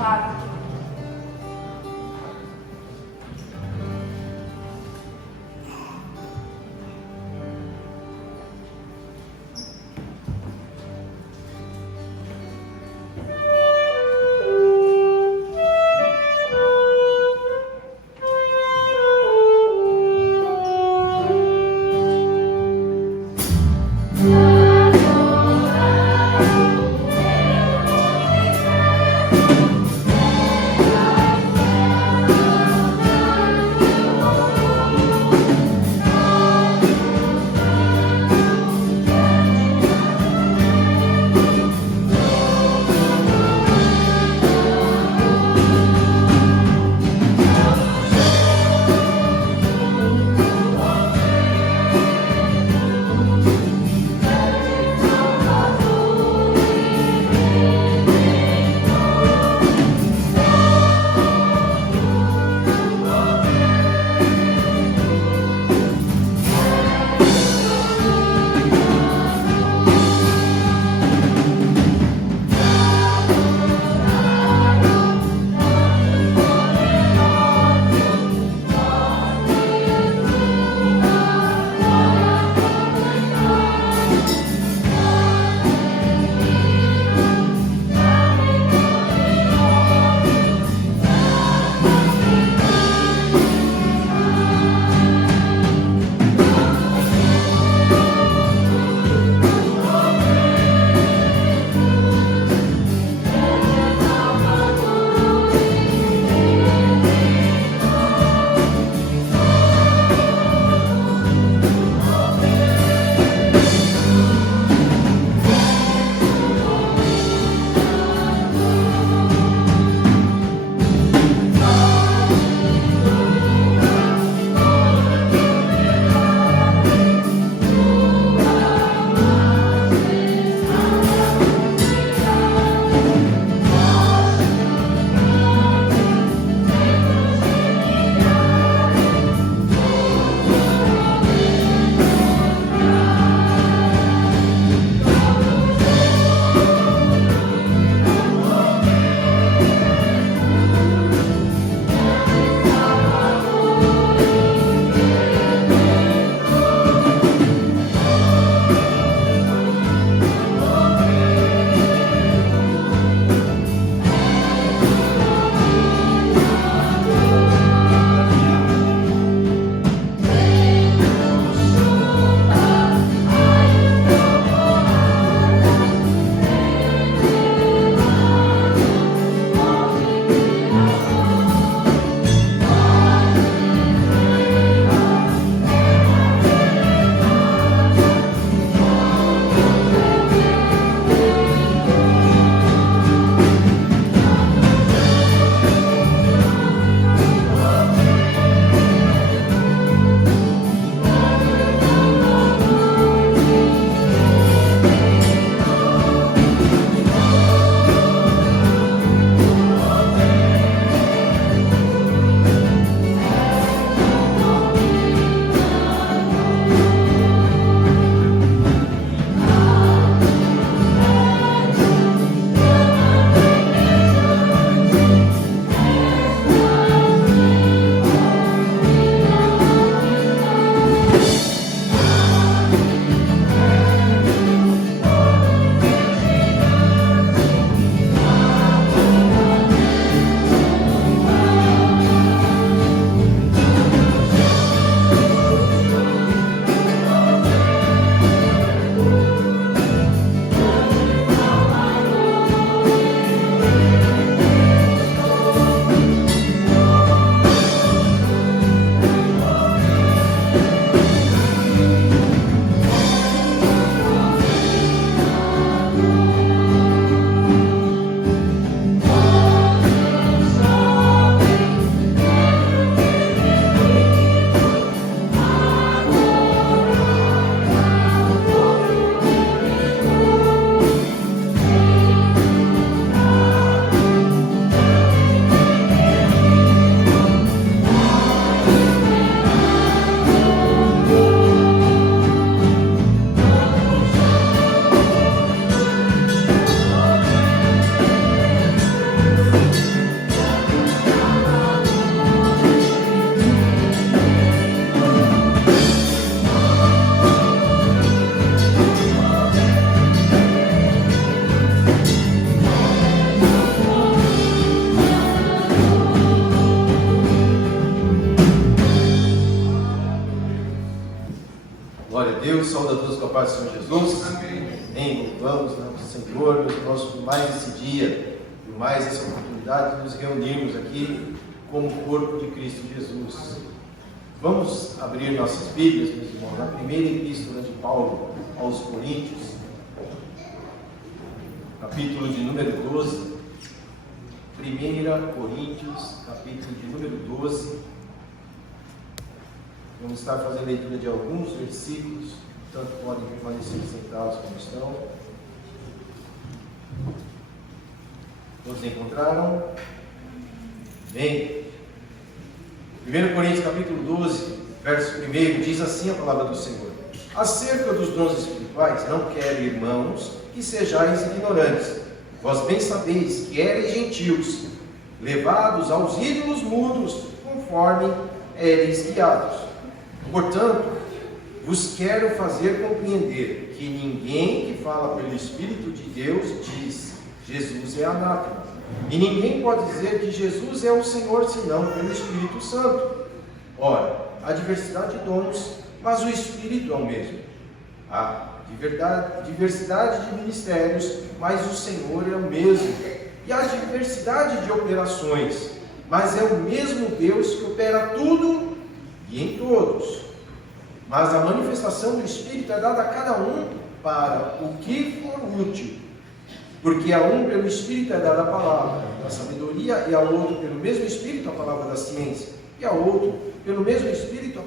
Claro. Glória a Deus, saúde a todos com a paz do Senhor Jesus. Amém. Louvamos nosso Senhor, meus irmãos, por mais esse dia, por mais essa oportunidade de nos reunirmos aqui como corpo de Cristo Jesus. Vamos abrir nossas Bíblias, meus irmãos, na primeira epístola de Paulo aos Coríntios, capítulo de número 12. 1 Coríntios, capítulo de número 12. Vamos estar fazendo leitura de alguns versículos, tanto podem permanecer sentados como estão. Todos encontraram? Bem. 1 Coríntios capítulo 12, verso 1, diz assim a palavra do Senhor: acerca dos dons espirituais, não quero, irmãos, que sejais ignorantes. Vós bem sabeis que eres gentios, levados aos ídolos mudos, conforme eres guiados. Portanto, vos quero fazer compreender que ninguém que fala pelo Espírito de Deus diz: Jesus é anátema. E ninguém pode dizer que Jesus é o Senhor senão pelo Espírito Santo. Ora, há diversidade de dons, mas o Espírito é o mesmo. Há diversidade de ministérios, mas o Senhor é o mesmo. E há diversidade de operações, mas é o mesmo Deus que opera tudo e em todos. Mas a manifestação do Espírito é dada a cada um para o que for útil. Porque a um pelo Espírito é dada a palavra da sabedoria, e ao outro pelo mesmo Espírito a palavra da ciência, e ao outro pelo mesmo Espírito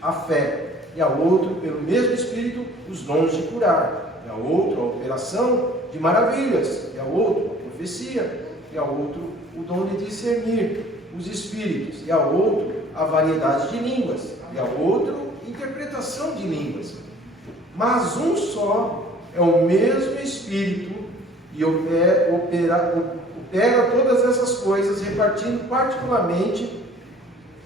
a fé, e ao outro pelo mesmo Espírito os dons de curar, e ao outro a operação de maravilhas, e ao outro a profecia, e ao outro o dom de discernir os espíritos, e ao outro a variedade de línguas, e ao outro interpretação de línguas. Mas um só é o mesmo Espírito e opera todas essas coisas, repartindo particularmente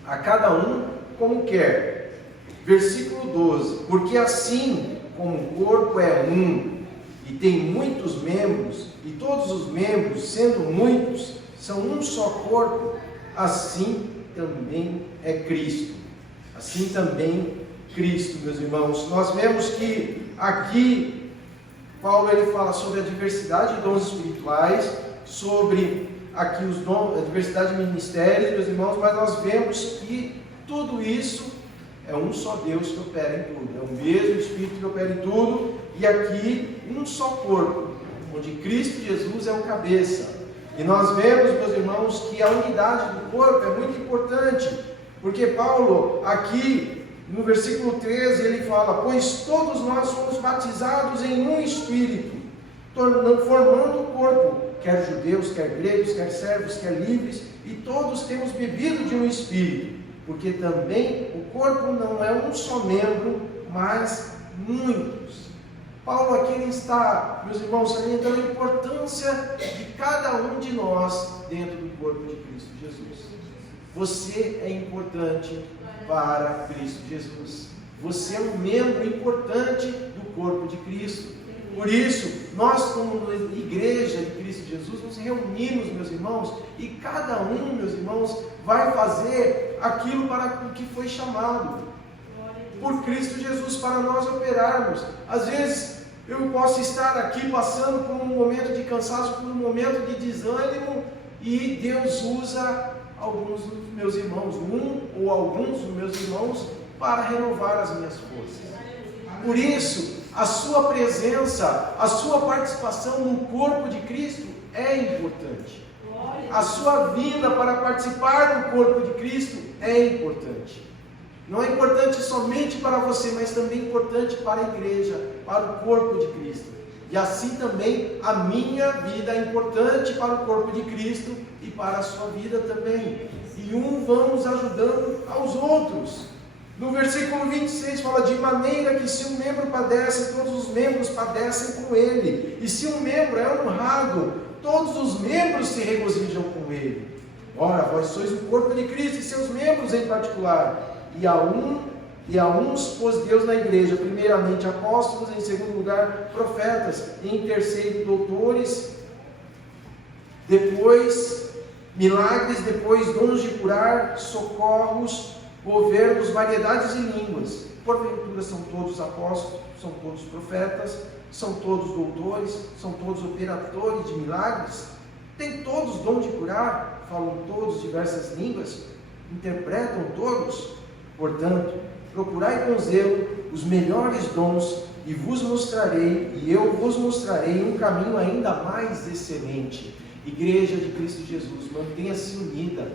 a cada um como quer. Versículo 12: porque assim como o corpo é um e tem muitos membros, e todos os membros, sendo muitos, são um só corpo, assim também é Cristo. Assim também Cristo, meus irmãos. Nós vemos que aqui Paulo ele fala sobre a diversidade de dons espirituais, sobre aqui os dons, a diversidade de ministérios, meus irmãos, mas nós vemos que tudo isso é um só Deus que opera em tudo, é o mesmo Espírito que opera em tudo, e aqui um só corpo, onde Cristo Jesus é o cabeça. E nós vemos, meus irmãos, que a unidade do corpo é muito importante, porque Paulo aqui no versículo 13 ele fala: pois todos nós somos batizados em um Espírito, formando o corpo, quer judeus, quer gregos, quer servos, quer livres, e todos temos bebido de um Espírito, porque também o corpo não é um só membro, mas muitos. Paulo aqui ele está, meus irmãos, salientando a importância de cada um de nós dentro do corpo de Cristo Jesus. Você é importante para Cristo Jesus. Você é um membro importante do corpo de Cristo. Por isso, nós como igreja de Cristo Jesus, nos reunimos, meus irmãos, e cada um, meus irmãos, vai fazer aquilo para o que foi chamado por Cristo Jesus, para nós operarmos. Às vezes, eu posso estar aqui passando por um momento de cansaço, por um momento de desânimo, e Deus usa alguns dos meus irmãos, um ou alguns dos meus irmãos, para renovar as minhas forças. Por isso, a sua presença, a sua participação no corpo de Cristo é importante. A sua vinda para participar do corpo de Cristo é importante. Não é importante somente para você, mas também importante para a igreja, para o corpo de Cristo. E assim também a minha vida é importante para o corpo de Cristo e para a sua vida também. E vamos ajudando aos outros. No versículo 26 fala: de maneira que se um membro padece, todos os membros padecem com ele. E se um membro é honrado, todos os membros se regozijam com ele. Ora, vós sois o corpo de Cristo e seus membros em particular. E a uns pôs Deus na igreja, primeiramente apóstolos, em segundo lugar profetas, e em terceiro doutores, depois milagres, depois dons de curar, socorros, governos, variedades de línguas. porventura são todos apóstolos, são todos profetas, são todos doutores, são todos operadores de milagres? Têm todos dom de curar? Falam todos diversas línguas? Interpretam todos? Portanto, procurai com zelo os melhores dons, e eu vos mostrarei um caminho ainda mais excelente. Igreja de Cristo Jesus, mantenha-se unida.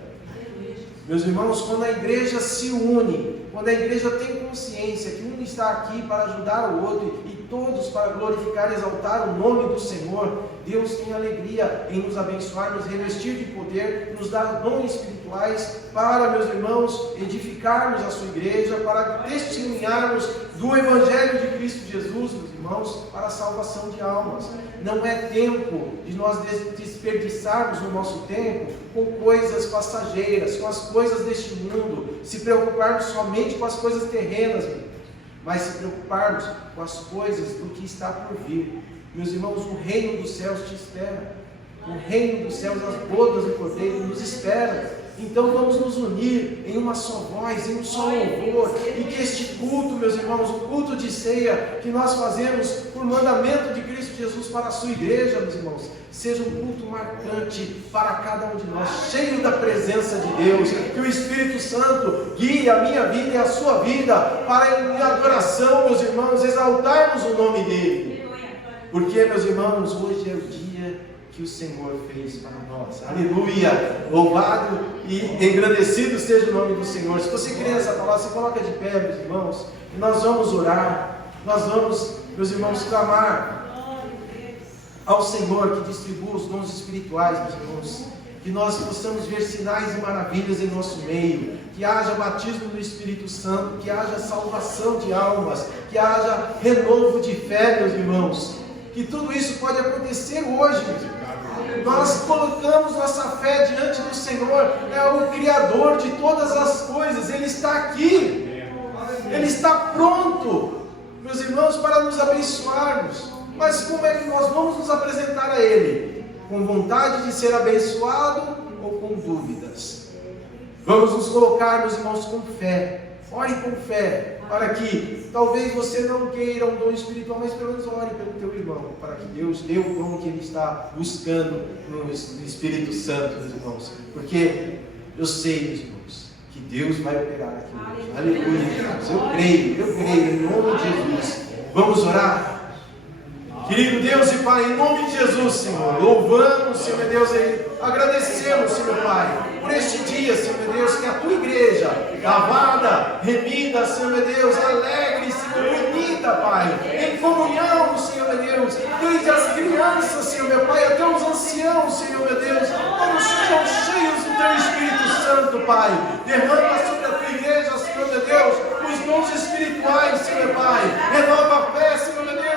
Meus irmãos, quando a igreja se une, quando a igreja tem consciência que um está aqui para ajudar o outro e todos para glorificar e exaltar o nome do Senhor, Deus tem alegria em nos abençoar, nos revestir de poder, nos dar dons espirituais para, meus irmãos, edificarmos a sua igreja, para testemunharmos do Evangelho de Cristo Jesus, meus irmãos, para a salvação de almas. Não é tempo de nós desperdiçarmos o nosso tempo com coisas passageiras, com as coisas deste mundo, se preocuparmos somente com as coisas terrenas, mas se preocuparmos com as coisas do que está por vir. Meus irmãos, o reino dos céus te espera. O reino dos céus, as bodas do Cordeiro nos esperam. Então vamos nos unir em uma só voz, em um só louvor, e que este culto, meus irmãos, o culto de ceia que nós fazemos por mandamento de Cristo Jesus para a sua igreja, meus irmãos, seja um culto marcante para cada um de nós, cheio da presença de Deus, que o Espírito Santo guie a minha vida e a sua vida para em adoração, meus irmãos, exaltarmos o nome dele. Porque, meus irmãos, hoje é o dia que o Senhor fez para nós. Aleluia! Louvado e engrandecido seja o nome do Senhor. Se você crê nessa palavra, você coloca de pé, meus irmãos, e nós vamos orar. Nós vamos, meus irmãos, clamar ao Senhor que distribua os dons espirituais, meus irmãos. Que nós possamos ver sinais e maravilhas em nosso meio, que haja batismo do Espírito Santo, que haja salvação de almas, que haja renovo de fé, meus irmãos. Que tudo isso pode acontecer hoje, meus irmãos. Nós colocamos nossa fé diante do Senhor, é o Criador de todas as coisas, Ele está aqui, Ele está pronto, meus irmãos, para nos abençoarmos. Mas como é que nós vamos nos apresentar a Ele? Com vontade de ser abençoado ou com dúvidas? Vamos nos colocar, meus irmãos, com fé. Ore com fé, para que talvez você não queira um dom espiritual, mas pelo menos ore pelo teu irmão, para que Deus dê o dom que ele está buscando no Espírito Santo, meus irmãos. Porque eu sei, meus irmãos, que Deus vai operar aqui hoje. Aleluia, irmãos. Eu creio, em nome de Jesus. Vamos orar? Querido Deus e Pai, em nome de Jesus, Senhor, louvamos, Senhor meu Deus, e agradecemos, Senhor Pai, por este dia, Senhor meu Deus, que a Tua igreja, lavada, remida, Senhor meu Deus, alegre, Senhor, unida, Pai, em comunhão, Senhor meu Deus, desde as crianças, Senhor meu Pai, até os anciãos, Senhor meu Deus, todos sejam cheios do Teu Espírito Santo, Pai, derrama sobre a Tua igreja, Senhor meu Deus, os dons espirituais, Senhor meu Pai, renova a fé, Senhor meu Deus,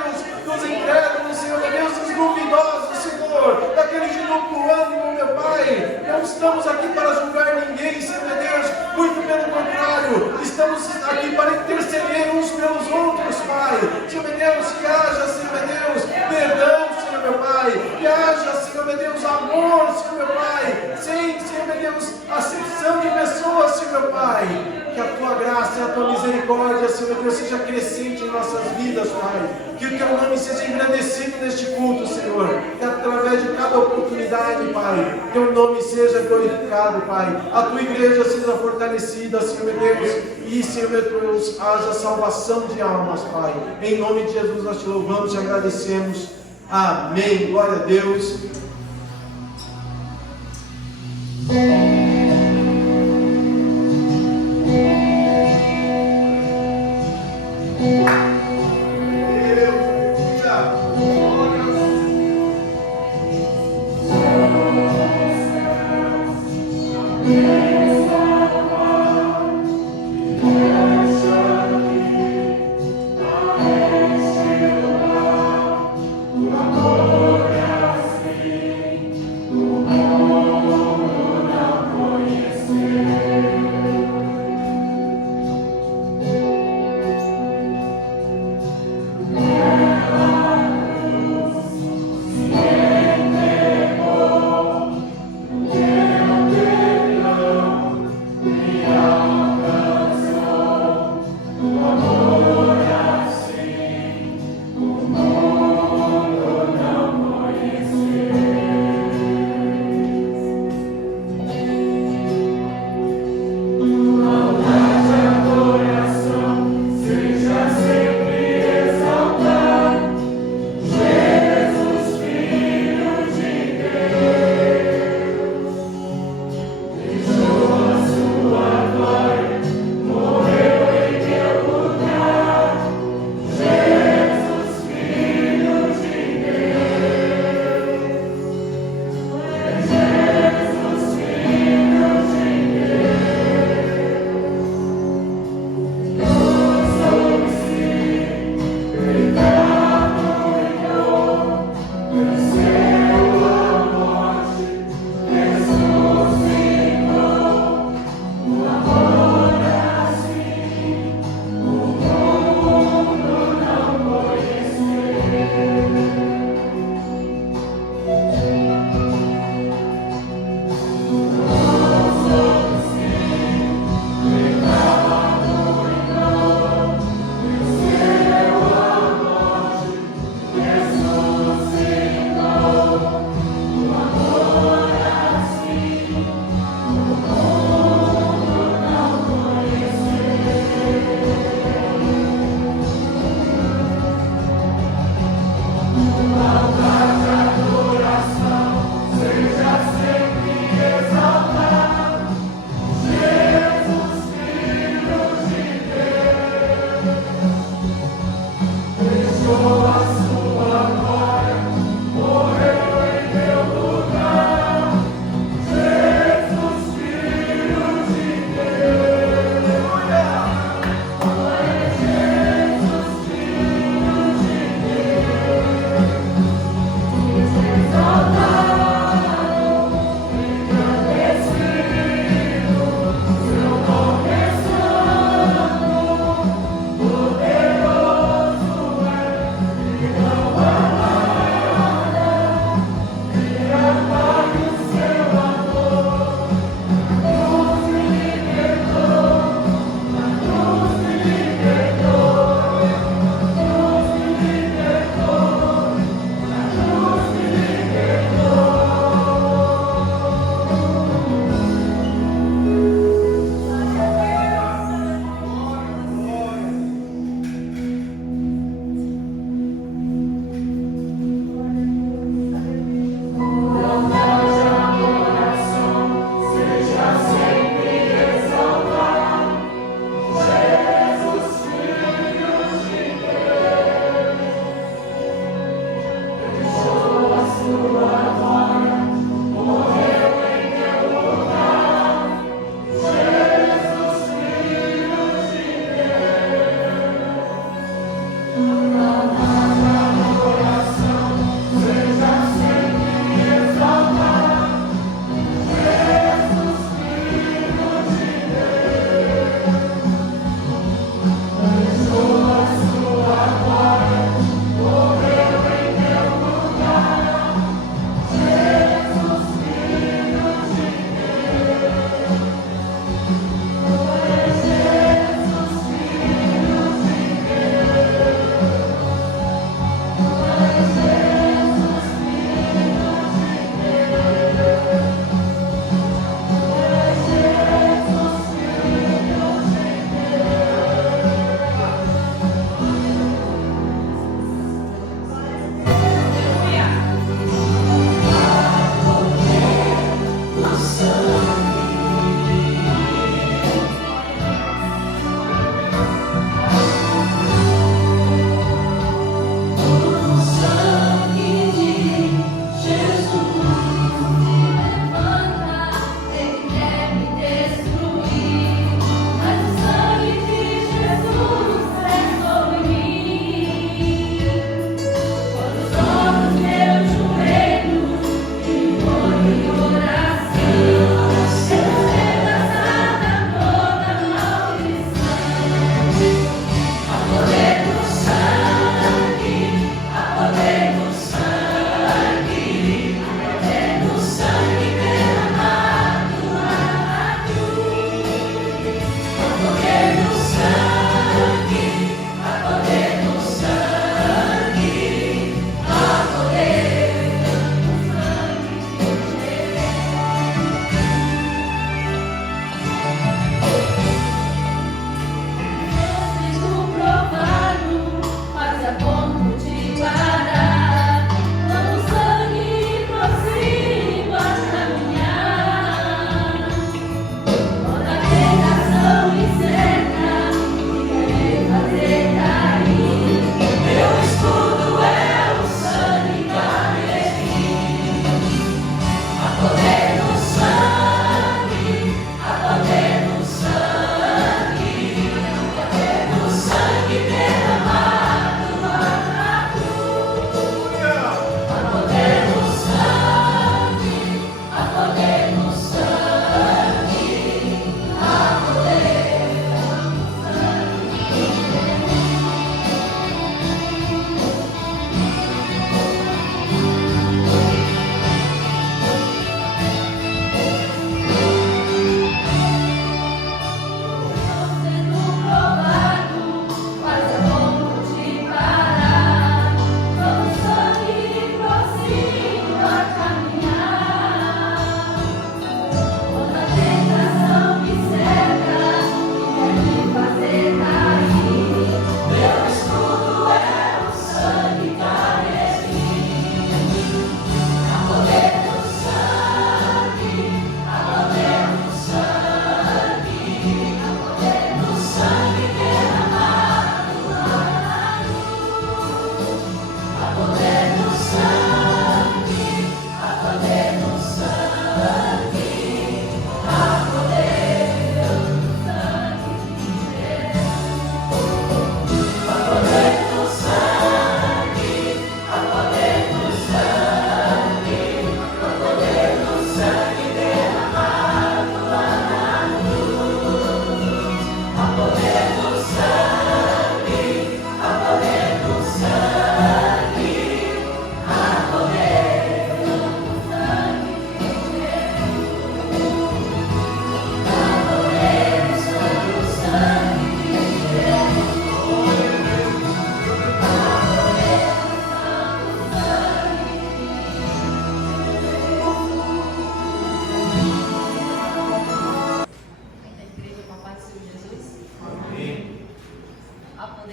dos incrédulos, Senhor meu Deus, dos duvidosos, Senhor, daqueles de duplo ânimo, meu Pai. Não estamos aqui para julgar ninguém, Senhor meu Deus, muito pelo contrário, estamos aqui para interceder uns pelos outros, Pai. Senhor meu Deus, que haja, Senhor meu Deus, perdão, Senhor meu Pai, que haja, Senhor meu Deus, amor, Senhor meu Pai, sem, Senhor meu Deus, acepção de pessoas, Senhor meu Pai. Que a Tua graça e a Tua misericórdia, Senhor meu Deus, seja crescente em nossas vidas, Pai. Que o Teu nome seja engrandecido neste culto, Senhor. Que através de cada oportunidade, Pai, Teu nome seja glorificado, Pai. A Tua igreja seja fortalecida, Senhor meu Deus. E, Senhor meu Deus, haja salvação de almas, Pai. Em nome de Jesus nós Te louvamos e agradecemos. Amém. Glória a Deus.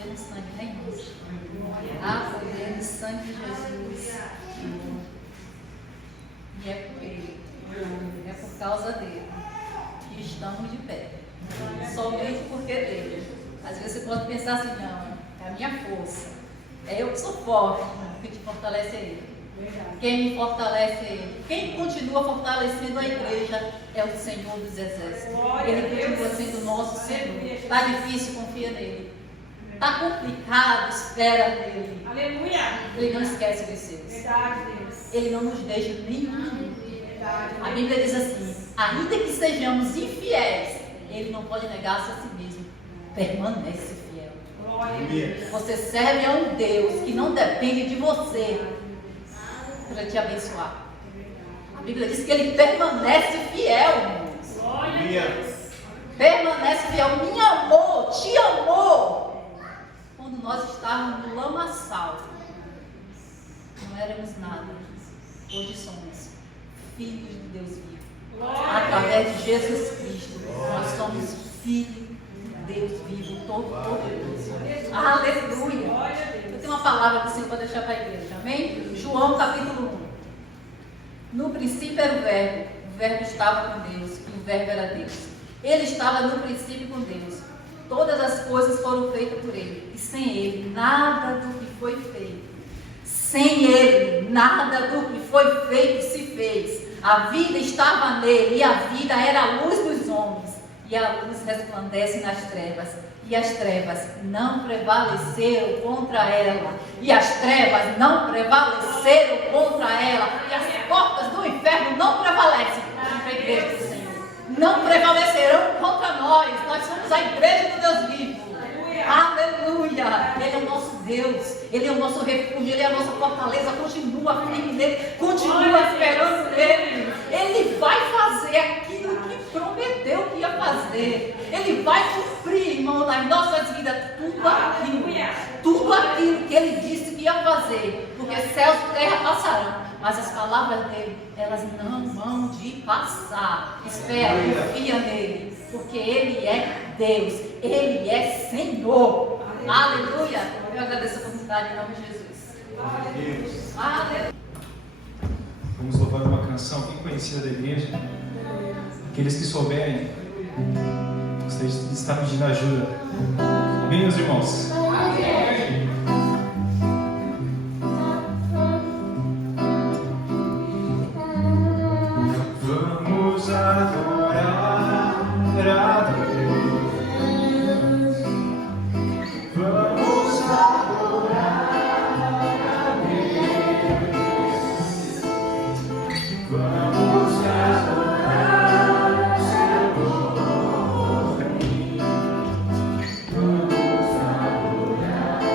no sangue, né, irmãos? Há poder no sangue de Jesus. E é por ele, é por causa dele que estamos de pé. Somente porque dele. Às vezes você pode pensar assim, não, é a minha força. É eu que sou forte, que te fortalece é ele. Quem me fortalece é ele. Quem continua fortalecendo a igreja é o Senhor dos Exércitos. Ele continua sendo o nosso Senhor. Está difícil, confia nele. Está complicado, espera nele. Aleluia. Ele não esquece dos seus. Verdade, Deus. Ele não nos deixa nem um minuto. A Bíblia diz assim, ainda que sejamos infiéis, ele não pode negar-se a si mesmo. Permanece fiel. Glória a Deus. Você serve a um Deus que não depende de você para te abençoar. A Bíblia diz que ele permanece fiel, irmãos. Glória a Deus. Permanece fiel. Me amou, te amou. Quando nós estávamos no lamaçal, não éramos nada. Hoje somos filhos de Deus vivo. Através de Jesus Cristo, nós somos filhos de Deus vivo, todo-poderoso. Aleluia. Eu tenho uma palavra que o Senhor vai deixar para a igreja, amém? João capítulo 1. No princípio era o verbo estava com Deus, e o verbo era Deus. Ele estava no princípio com Deus. Todas as coisas foram feitas por ele, e sem ele, nada do que foi feito. Sem ele, nada do que foi feito se fez. A vida estava nele, e a vida era a luz dos homens. E a luz resplandece nas trevas. E as trevas não prevaleceram contra ela. E as trevas não prevaleceram contra ela. E as portas do inferno não prevalecem contra a igreja do Senhor. Não prevalecerão contra nós. Nós somos a igreja do Deus vivo. Aleluia! Ele é o nosso Deus, Ele é o nosso refúgio, Ele é a nossa fortaleza. Continua firme nele, continua esperando nele. Ele vai fazer aquilo que prometeu que ia fazer. Ele vai cumprir, irmão, nas nossas vidas tudo aquilo que Ele disse que ia fazer. Porque céus e terra passarão, mas as palavras dele, elas não vão de passar. Espera, confia nele, porque Ele é Deus, Ele é Senhor. Aleluia. Eu agradeço a oportunidade em nome de Jesus. Aleluia. Vamos louvar uma canção bem conhecida da igreja. Aqueles que souberem, gostaria de estar pedindo ajuda. Amém, meus irmãos? Amém. Vamos adorar a Deus. Vamos adorar a Deus. Vamos adorar o Senhor. Vamos adorar.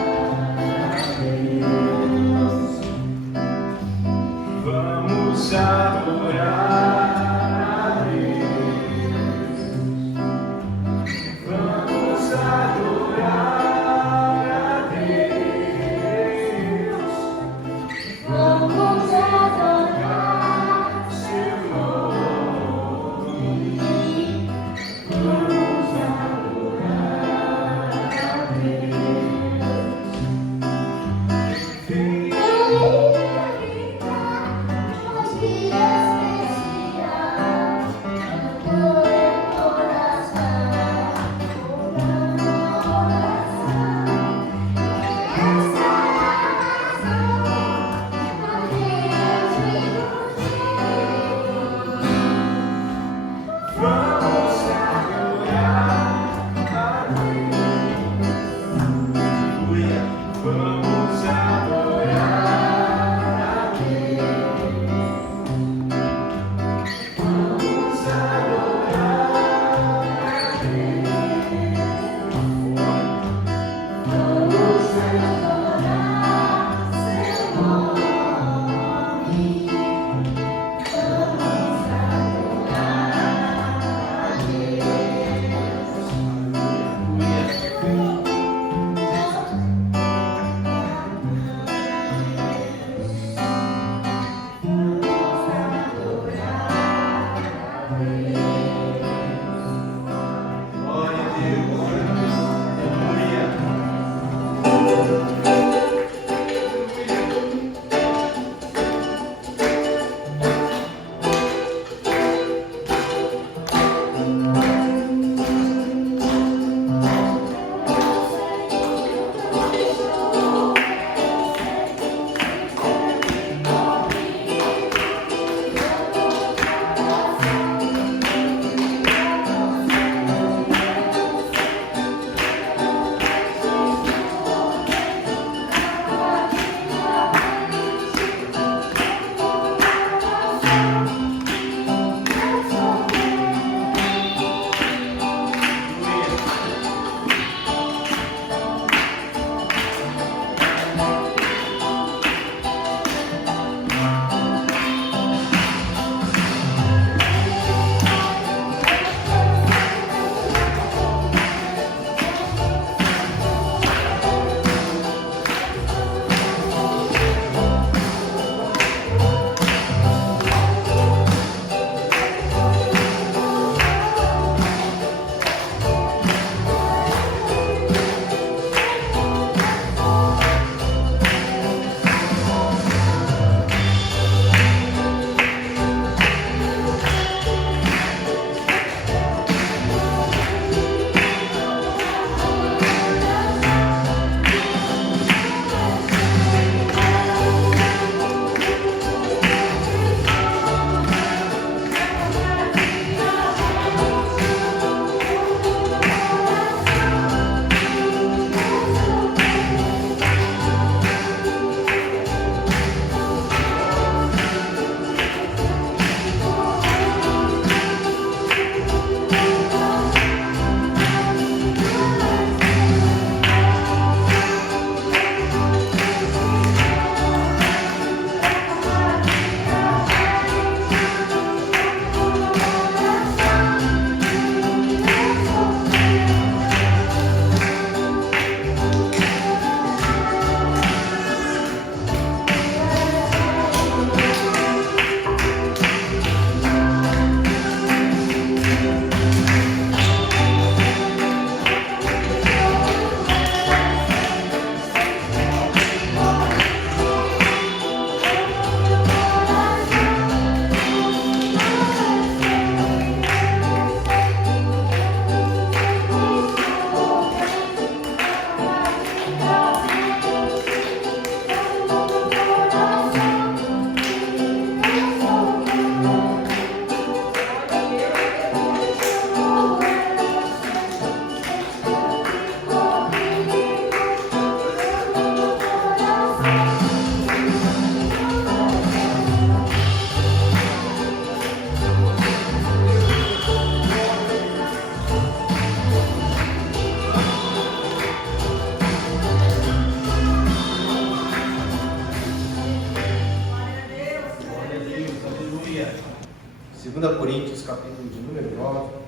2 Coríntios, capítulo de número 9. Logo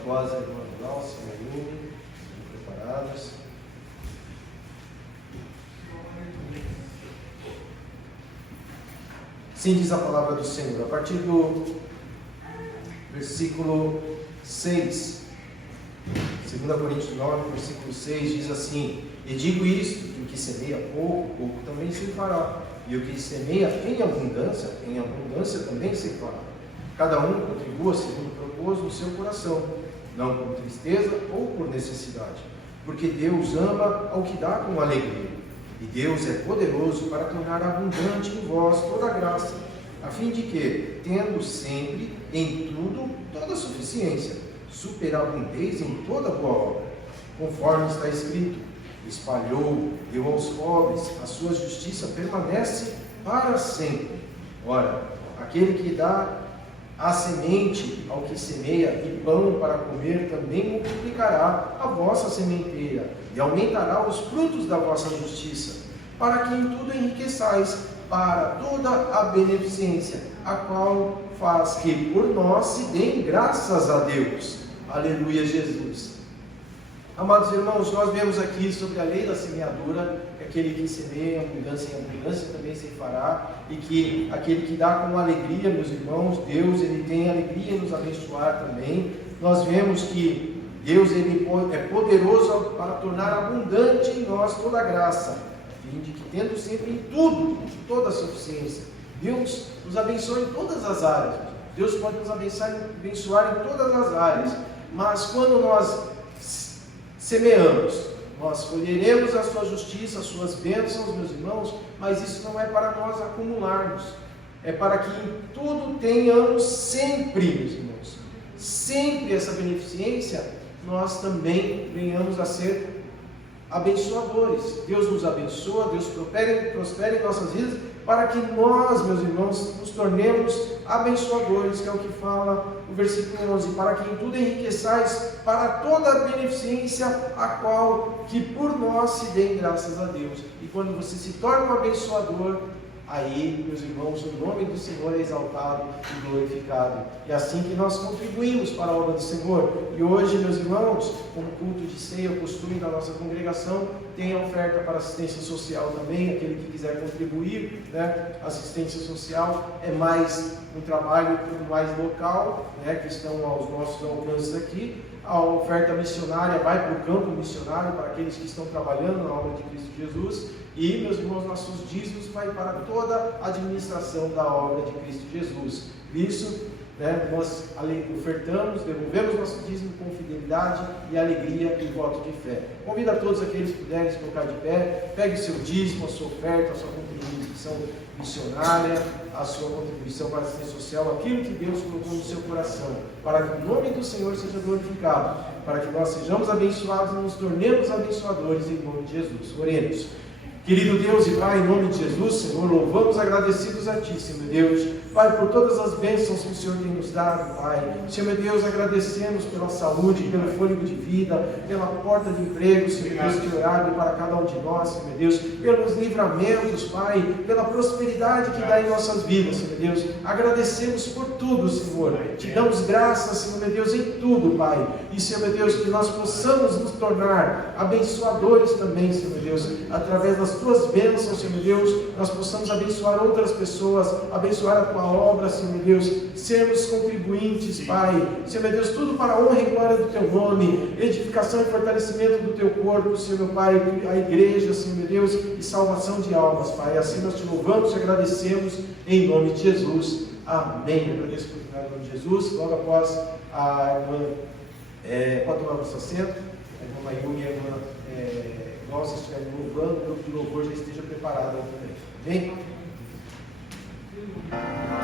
após a irmã Glaucia e a Yumi, preparados. Assim diz a palavra do Senhor, a partir do versículo 6, 2 Coríntios 9, versículo 6, diz assim: E digo isto, que o que semeia pouco, pouco também se fará, e o que semeia em abundância também se fará. Cada um contribua segundo propôs no seu coração, não por tristeza ou por necessidade, porque Deus ama ao que dá com alegria. E Deus é poderoso para tornar abundante em vós toda a graça, a fim de que, tendo sempre em tudo toda a suficiência, superabundeis em toda boa obra, conforme está escrito: espalhou, deu aos pobres, a sua justiça permanece para sempre. Ora, aquele que dá a semente ao que semeia e pão para comer, também multiplicará a vossa sementeira e aumentará os frutos da vossa justiça, para que em tudo enriqueçais para toda a beneficência, a qual faz que por nós se deem graças a Deus. Aleluia, Jesus. Amados irmãos, nós vemos aqui sobre a lei da semeadura, que aquele que semeia em abundância também se fará, e que aquele que dá com alegria, meus irmãos, Deus, Ele tem alegria em nos abençoar também. Nós vemos que Deus, Ele é poderoso para tornar abundante em nós toda a graça, a fim de que, tendo sempre em tudo, toda a suficiência, Deus nos abençoa em todas as áreas. Deus pode nos abençoar em todas as áreas, mas quando nós semeamos, nós colheremos a sua justiça, as suas bênçãos, meus irmãos, mas isso não é para nós acumularmos, é para que em tudo tenhamos sempre, meus irmãos, sempre essa beneficência, nós também venhamos a ser abençoadores. Deus nos abençoa, Deus prospere em nossas vidas, para que nós, meus irmãos, nos tornemos abençoadores, que é o que fala o versículo 11, para que em tudo enriqueçais para toda a beneficência, a qual que por nós se deem graças a Deus. E quando você se torna um abençoador, aí, meus irmãos, o nome do Senhor é exaltado e glorificado. E assim que nós contribuímos para a obra do Senhor. E hoje, meus irmãos, como culto de ceia, o costume da nossa congregação, tem a oferta para assistência social também. Aquele que quiser contribuir, né? Assistência social é mais um trabalho mais local, né? Que estão aos nossos alcances aqui. A oferta missionária vai para o campo missionário, para aqueles que estão trabalhando na obra de Cristo Jesus. E, meus irmãos, nossos dízimos vai para toda a administração da obra de Cristo Jesus. Isso, né, nós ofertamos, devolvemos nosso dízimo com fidelidade e alegria e voto de fé. Convido a todos aqueles que puderem se colocar de pé, pegue o seu dízimo, a sua oferta, a sua contribuição missionária, a sua contribuição para a assistência social, aquilo que Deus colocou no seu coração, para que o nome do Senhor seja glorificado, para que nós sejamos abençoados e nos tornemos abençoadores em nome de Jesus. Oremos. Querido Deus e Pai, em nome de Jesus, Senhor, louvamos agradecidos a Ti, Senhor Deus, Pai, por todas as bênçãos que o Senhor tem nos dado, Pai. Senhor Deus, agradecemos pela saúde, pelo fôlego de vida, pela porta de emprego, Senhor Deus, que abre para cada um de nós, Senhor Deus, pelos livramentos, Pai, pela prosperidade que dá em nossas vidas, Senhor Deus. Agradecemos por tudo, Senhor. Te damos graças, Senhor Deus, em tudo, Pai. E, Senhor Deus, que nós possamos nos tornar abençoadores também, Senhor Deus, através das Tuas bênçãos, Senhor Deus, nós possamos abençoar outras pessoas, abençoar a Tua obra, Senhor Deus, sermos contribuintes, Pai, Senhor Deus, tudo para a honra e glória do Teu nome, edificação e fortalecimento do Teu corpo, Senhor meu Pai, a igreja, Senhor meu Deus, e salvação de almas, Pai. Assim nós Te louvamos e agradecemos em nome de Jesus. Amém. Eu agradeço por ficar em nome de Jesus. Logo após a irmã, pode tomar o seu assento, a irmã Mayumi e a irmã Glaucia estiverem louvando, o grupo de louvor já esteja preparado aí também. Amém? Oh,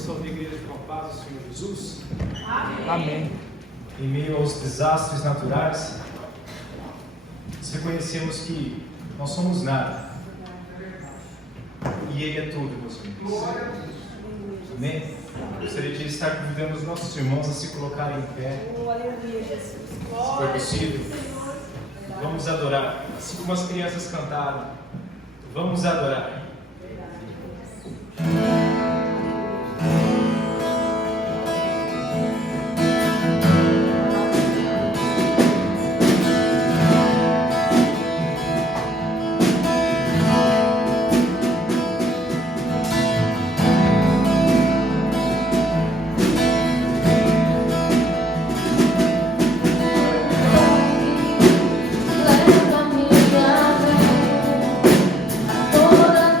sobre a igreja com a paz do Senhor Jesus. Amém. Em meio aos desastres naturais, nós reconhecemos que nós somos nada. E Ele é tudo, meus amigos. Amém? Gostaria de estar convidando os nossos irmãos a se colocarem em pé. Se for possível, vamos adorar. Assim como as crianças cantaram, vamos adorar. Leva minha fé a toda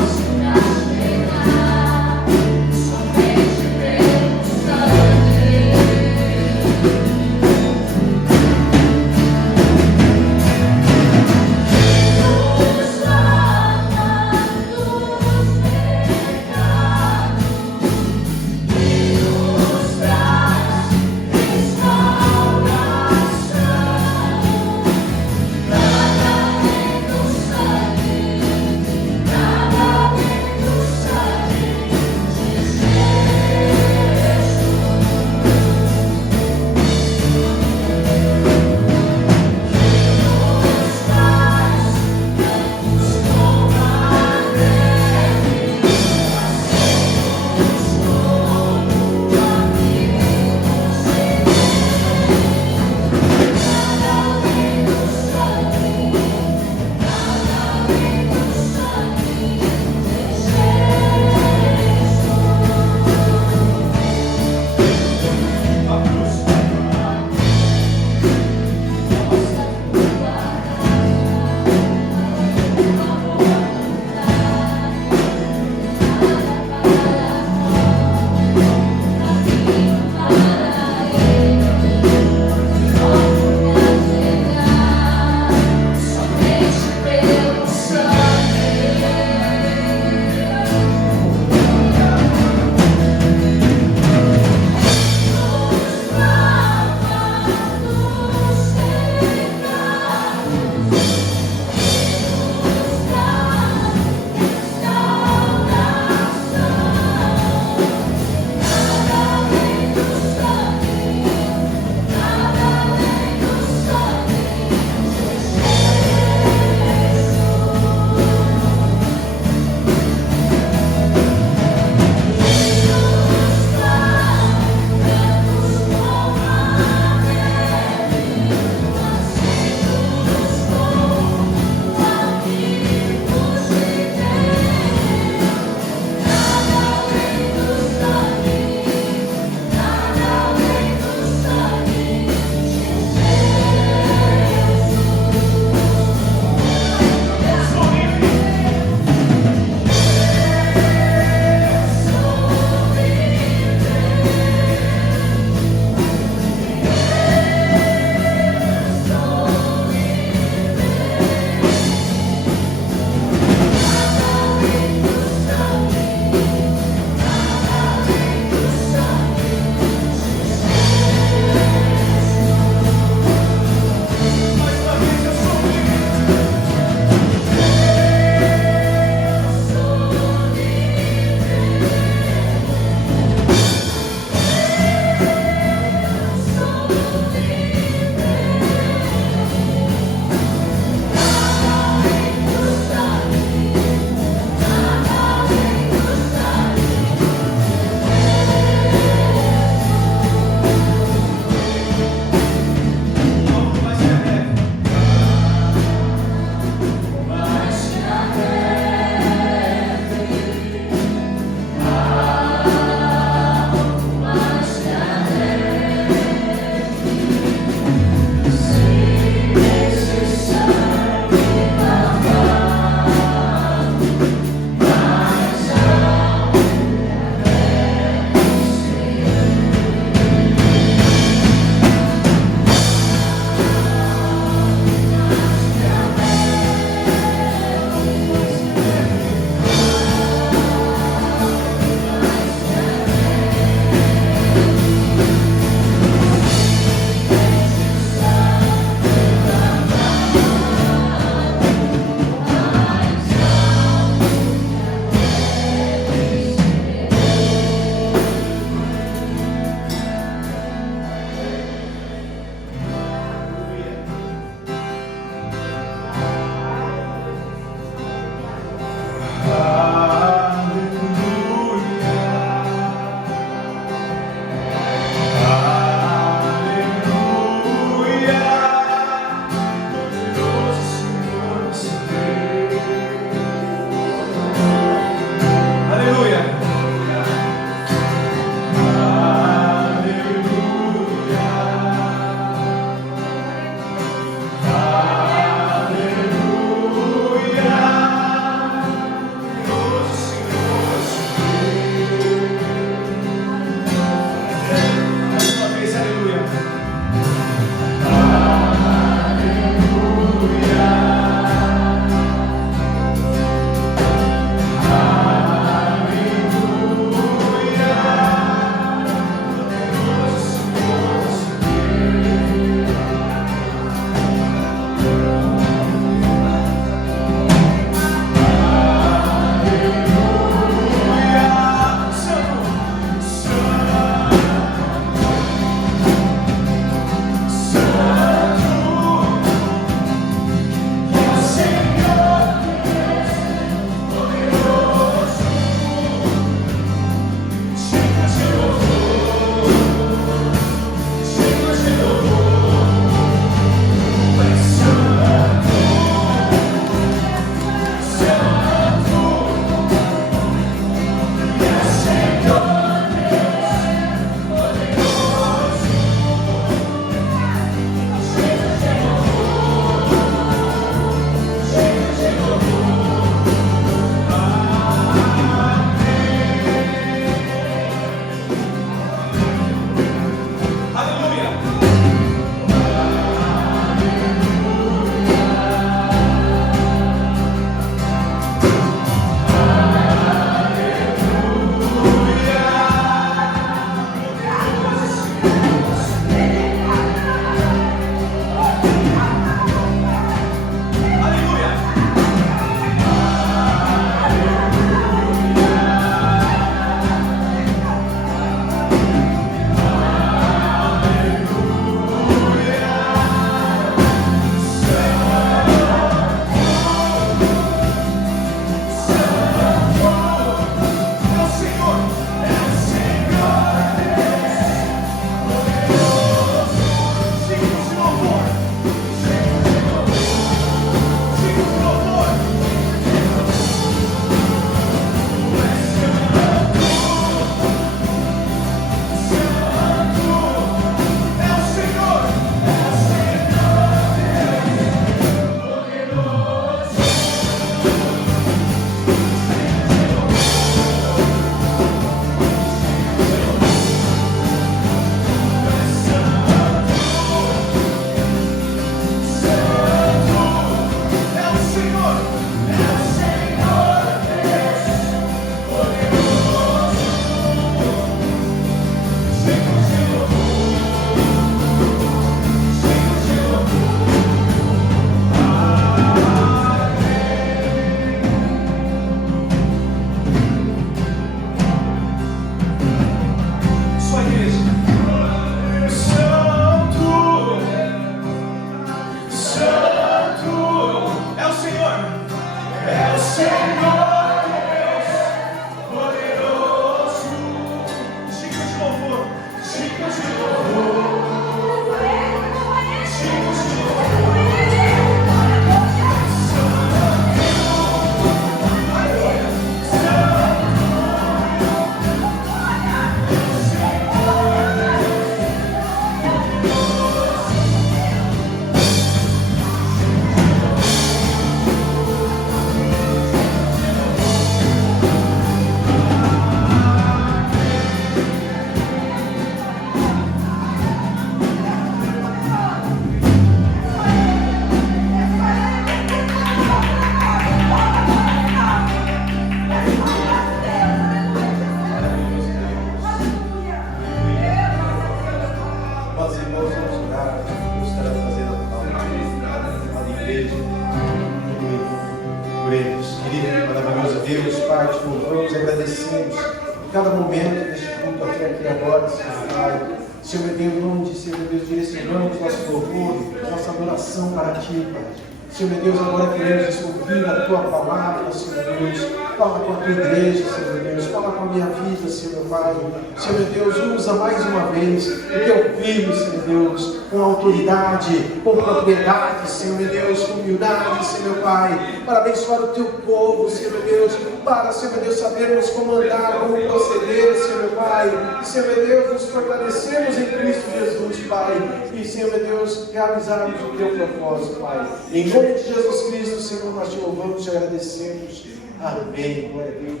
Cada momento deste culto aqui agora, Senhor Pai. Senhor, meu Deus, onde, Senhor, meu Deus, direcionamos nosso louvor, nossa adoração para Ti, Pai. Senhor, meu Deus, agora queremos ouvir a Tua palavra, Senhor Deus. Fala com a Tua igreja, Senhor Deus. Fala com a minha vida, Senhor meu Pai. Senhor, meu Deus, usa mais uma vez o Teu Filho, Senhor Deus, com autoridade, com propriedade, Senhor meu Deus, com humildade, Senhor meu Pai, para abençoar o Teu povo, Senhor meu Deus, para, Senhor meu Deus, sabermos como andar, como proceder, Senhor meu Pai, e, Senhor meu Deus, nos fortalecemos em Cristo Jesus, Pai, e, Senhor meu Deus, realizarmos o Teu propósito, Pai. Em nome de Jesus Cristo, Senhor, nós Te louvamos e Te agradecemos. Amém. Glória a Deus.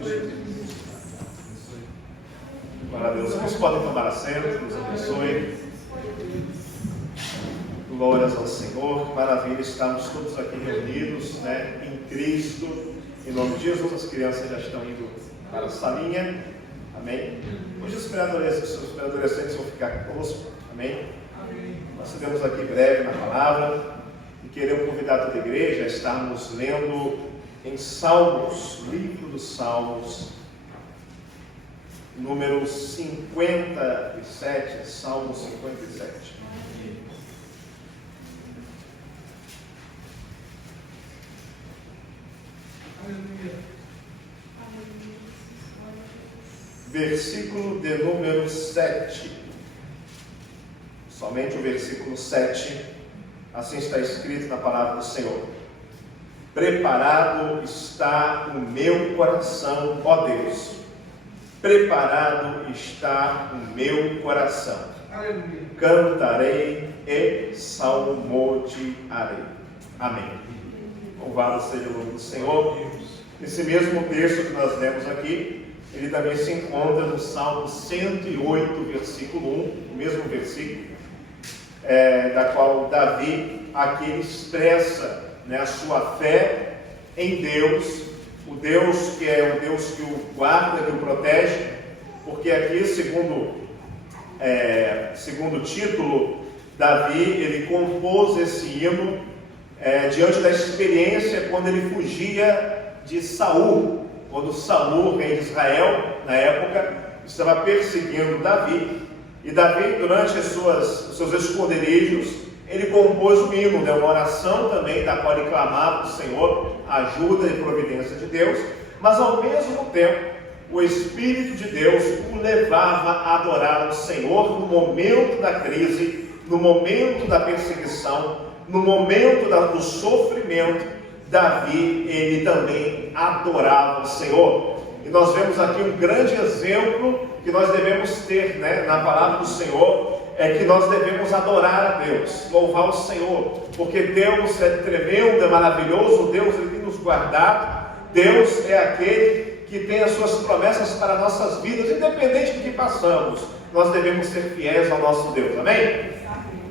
Glória a Deus. Vocês podem tomar assento, Deus abençoe. Glórias ao Senhor, que maravilha, estamos todos aqui reunidos, né, em Cristo. Em nome de Jesus, as crianças já estão indo para a salinha. Amém. Hoje os pré-adolescentes vão ficar conosco. Amém. Nós estaremos aqui breve na palavra e queremos convidar toda a igreja a estarmos lendo em Salmos, livro dos Salmos, número 57, Salmo 57. Versículo de número 7. Somente o versículo 7. Assim está escrito na palavra do Senhor. Preparado está o meu coração, ó Deus. Preparado está o meu coração. Aleluia. Cantarei e salmodiarei. Amém. Louvado seja o nome do Senhor. Esse mesmo texto que nós lemos aqui, ele também se encontra no Salmo 108, versículo 1, o mesmo versículo, da qual Davi aqui expressa, né, a sua fé em Deus, o Deus que é o Deus que o guarda, que o protege, porque aqui, segundo o título, Davi, ele compôs esse hino diante da experiência quando ele fugia de Saul, quando Saul, rei de Israel, na época, estava perseguindo Davi, e Davi, durante os seus esconderijos, ele compôs um hino, né, uma oração também, da qual ele clamava ao Senhor, ajuda e providência de Deus, mas ao mesmo tempo, o Espírito de Deus o levava a adorar o Senhor no momento da crise, no momento da perseguição, no momento do sofrimento. Davi, ele também adorava o Senhor. E nós vemos aqui um grande exemplo que nós devemos ter, né, na palavra do Senhor, é que nós devemos adorar a Deus, louvar o Senhor, porque Deus é tremendo, é maravilhoso, Deus ele tem nos guardado, Deus é aquele que tem as suas promessas para nossas vidas, independente do que passamos, nós devemos ser fiéis ao nosso Deus, amém?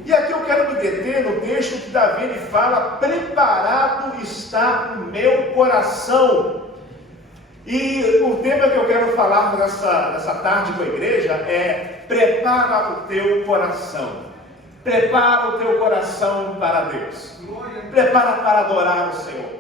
E aqui eu quero me deter no texto que Davi ele fala: preparado está o meu coração. E o tema que eu quero falar nessa tarde com a igreja é: prepara o teu coração. Prepara o teu coração para Deus. Prepara para adorar o Senhor.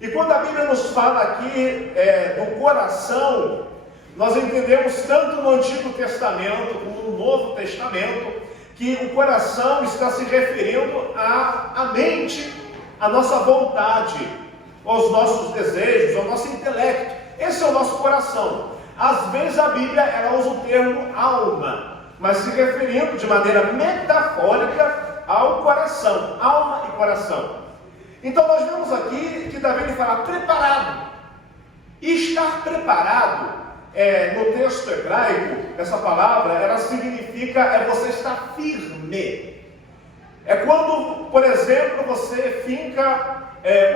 E quando a Bíblia nos fala aqui do coração, nós entendemos tanto no Antigo Testamento como no Novo Testamento que o coração está se referindo à mente, à nossa vontade. aos nossos desejos, ao nosso intelecto. Esse é o nosso coração. Às vezes a Bíblia ela usa o termo alma, mas se referindo de maneira metafórica ao coração, alma e coração. Então nós vemos aqui que Davi fala preparado. E estar preparado, no texto hebraico, essa palavra, ela significa você estar firme. É quando, por exemplo, você finca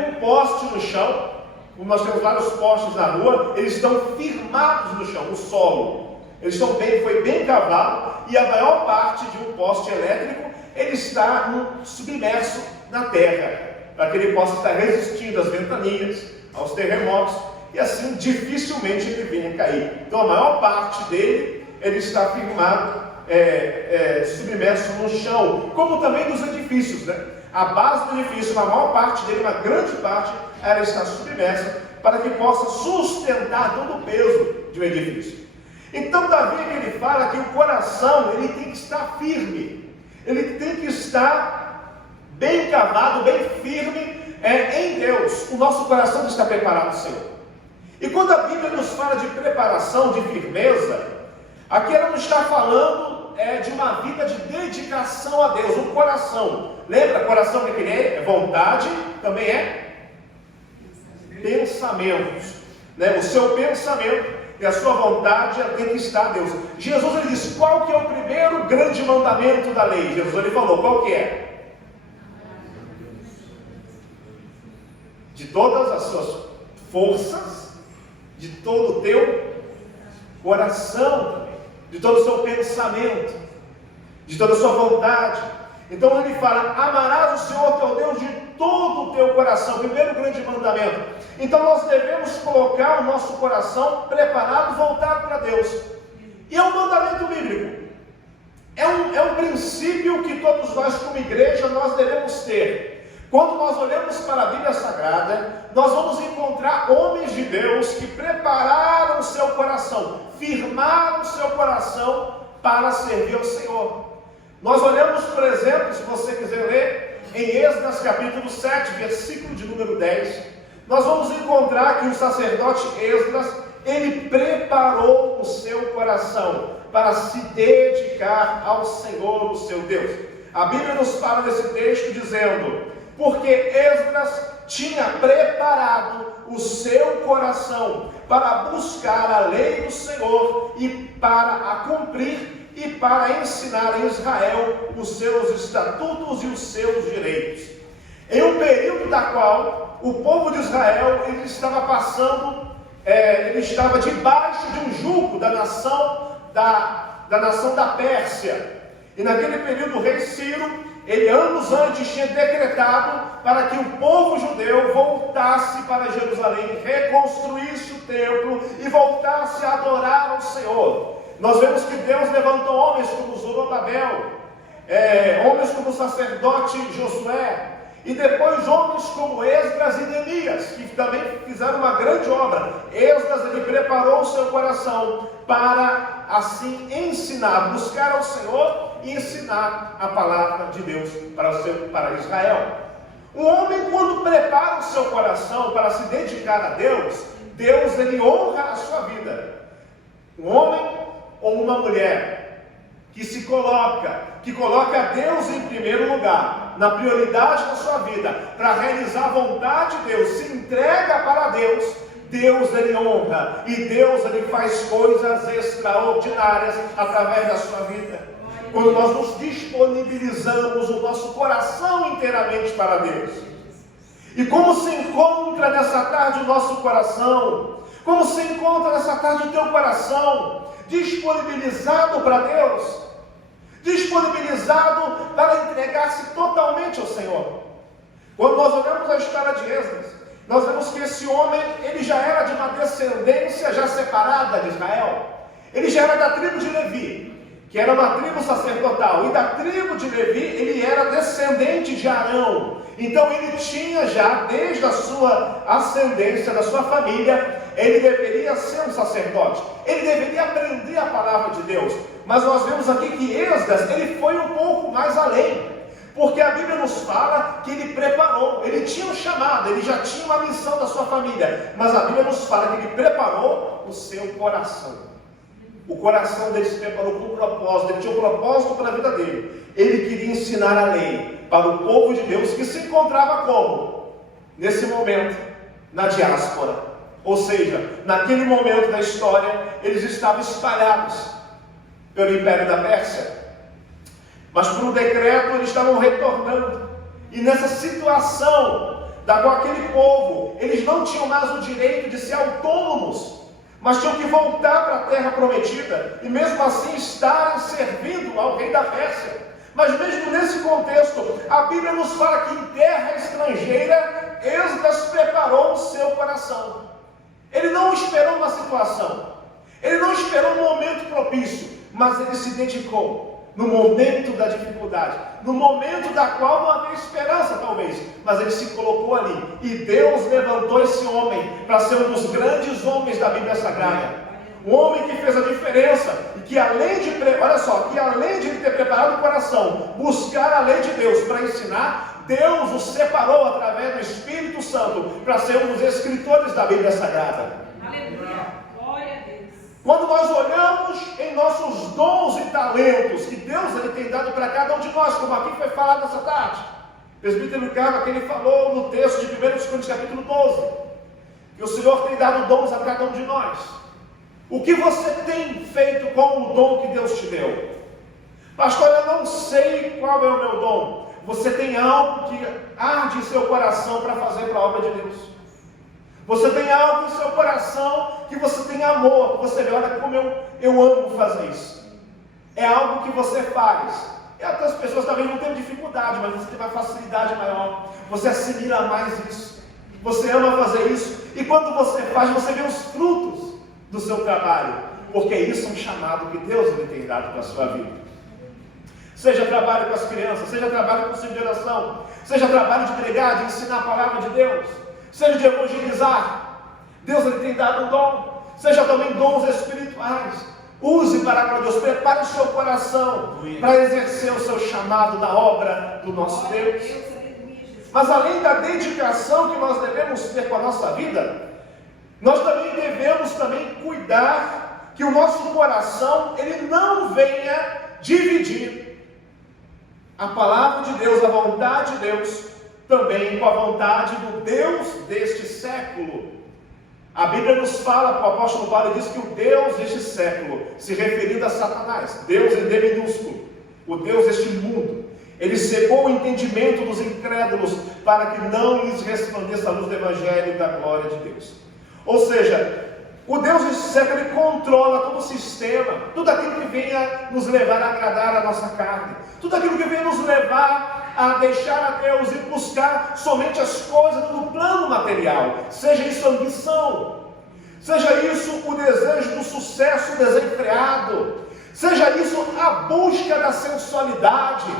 um poste no chão, como nós temos vários postes na rua, eles estão firmados no chão, no solo. Eles foi bem cavado, e a maior parte de um poste elétrico, ele está submerso na terra, para que ele possa estar resistindo às ventanias, aos terremotos, e assim dificilmente ele venha cair. Então a maior parte dele, ele está firmado, submerso no chão, como também dos edifícios, né? A base do edifício, a maior parte dele, uma grande parte, ela está submersa, para que possa sustentar todo o peso de um edifício. Então Davi, ele fala que o coração, ele tem que estar firme, ele tem que estar bem cavado, bem firme em Deus. O nosso coração está preparado, Senhor. E quando a Bíblia nos fala de preparação, de firmeza, aqui ela não está falando de uma vida de dedicação a Deus, o coração. Lembra, coração que ele é vontade, também é pensamentos, né? O seu pensamento e a sua vontade tem que estar a Deus. Jesus, ele disse, qual que é o primeiro grande mandamento da lei? Jesus, ele falou, qual que é? De todas as suas forças, de todo o teu coração, de todo o seu pensamento, de toda a sua vontade. Então ele fala, amarás o Senhor teu Deus de todo o teu coração, primeiro grande mandamento. Então nós devemos colocar o nosso coração preparado, voltado para Deus. E é um mandamento bíblico, é um princípio que todos nós como igreja nós devemos ter. Quando nós olhamos para a Bíblia Sagrada, nós vamos encontrar homens de Deus que prepararam o seu coração, firmaram o seu coração para servir ao Senhor. Nós olhamos, por exemplo, se você quiser ler, em Esdras capítulo 7, versículo de número 10, nós vamos encontrar que o sacerdote Esdras, ele preparou o seu coração para se dedicar ao Senhor, o seu Deus. A Bíblia nos fala nesse texto dizendo, porque Esdras tinha preparado o seu coração para buscar a lei do Senhor e para a cumprir e para ensinar em Israel os seus estatutos e os seus direitos. Em um período da qual o povo de Israel ele estava passando, ele estava debaixo de um jugo da nação da Pérsia. E naquele período o rei Ciro, ele anos antes tinha decretado para que o povo judeu voltasse para Jerusalém, reconstruísse o templo e voltasse a adorar ao Senhor. Nós vemos que Deus levantou homens como Zorobabel, homens como o sacerdote Josué, e depois homens como Esdras e Neemias, que também fizeram uma grande obra. Esdras, ele preparou o seu coração para assim ensinar, buscar ao Senhor e ensinar a palavra de Deus para Israel. Um homem, quando prepara o seu coração para se dedicar a Deus, Deus ele honra a sua vida. Um homem ou uma mulher que coloca Deus em primeiro lugar, na prioridade da sua vida, para realizar a vontade de Deus, se entrega para Deus, Deus ele honra, e Deus ele faz coisas extraordinárias através da sua vida. Quando nós nos disponibilizamos o nosso coração inteiramente para Deus. E como se encontra nessa tarde o nosso coração? Como se encontra nessa tarde o teu coração? Disponibilizado para Deus? Disponibilizado para entregar-se totalmente ao Senhor? Quando nós olhamos a história de Esdras, nós vemos que esse homem, ele já era de uma descendência já separada de Israel. Ele já era da tribo de Levi, que era uma tribo sacerdotal, e da tribo de Levi ele era descendente de Arão. Então ele tinha já, desde a sua ascendência, da sua família, ele deveria ser um sacerdote, ele deveria aprender a palavra de Deus. Mas nós vemos aqui que Esdras, ele foi um pouco mais além, Porque a Bíblia nos fala que ele preparou, ele tinha um chamado, ele já tinha uma missão da sua família, mas a Bíblia nos fala que ele preparou o seu coração. O coração dele se preparou com um propósito, ele tinha um propósito para a vida dele. Ele queria ensinar a lei para o povo de Deus que se encontrava como? Nesse momento, na diáspora. Ou seja, naquele momento da história, eles estavam espalhados pelo Império da Pérsia. Mas por um decreto eles estavam retornando. E nessa situação, da qual aquele povo, eles não tinham mais o direito de ser autônomos, mas tinham que voltar para a terra prometida, e mesmo assim estarem servindo ao rei da Pérsia. Mas mesmo nesse contexto, a Bíblia nos fala que em terra estrangeira, Esdras preparou o seu coração. Ele não esperou uma situação, ele não esperou um momento propício, mas ele se dedicou no momento da dificuldade, no momento da qual não havia esperança talvez, mas ele se colocou ali, e Deus levantou esse homem para ser um dos grandes homens da Bíblia Sagrada. Um homem que fez a diferença, e que além de, olha só, que além de ter preparado o coração, buscar a lei de Deus para ensinar, Deus o separou através do Espírito Santo para ser um dos escritores da Bíblia Sagrada. Aleluia. Glória a Deus. Quando nós olhamos em nossos dons e talentos que Deus ele tem dado para cada um de nós, como aqui foi falado nessa tarde, o presbítero Ricardo, que ele falou no texto de 1 Coríntios capítulo 12, que o Senhor tem dado dons a cada um de nós. O que você tem feito com o dom que Deus te deu? Pastor, eu não sei qual é o meu dom. Você tem algo que arde em seu coração para fazer para a obra de Deus. Você tem algo em seu coração que você tem amor. Você vê, olha como eu amo fazer isso. É algo que você faz. E até as pessoas talvez não tenham dificuldade, mas você tem uma facilidade maior. Você assimila mais isso. Você ama fazer isso. E quando você faz, você vê os frutos do seu trabalho, porque isso é um chamado que Deus lhe tem dado para a sua vida. Seja trabalho com as crianças, seja trabalho com o serviço de oração, seja trabalho de pregar, de ensinar a palavra de Deus, seja de evangelizar, Deus lhe tem dado um dom, seja também dons espirituais. Use para que Deus prepare o seu coração para exercer o seu chamado da obra do nosso Deus. Mas além da dedicação que nós devemos ter com a nossa vida, nós também devemos cuidar que o nosso coração ele não venha dividir a palavra de Deus, a vontade de Deus, também com a vontade do Deus deste século. A Bíblia nos fala, o apóstolo Paulo diz que o Deus deste século, se referindo a Satanás, Deus em D minúsculo, o Deus deste mundo, ele cegou o entendimento dos incrédulos para que não lhes resplandeça a luz do Evangelho e da glória de Deus. Ou seja, o Deus desse século ele controla todo o sistema, tudo aquilo que venha nos levar a agradar a nossa carne, tudo aquilo que venha nos levar a deixar a Deus e buscar somente as coisas do plano material, seja isso a ambição, seja isso o desejo do sucesso desenfreado, seja isso a busca da sensualidade,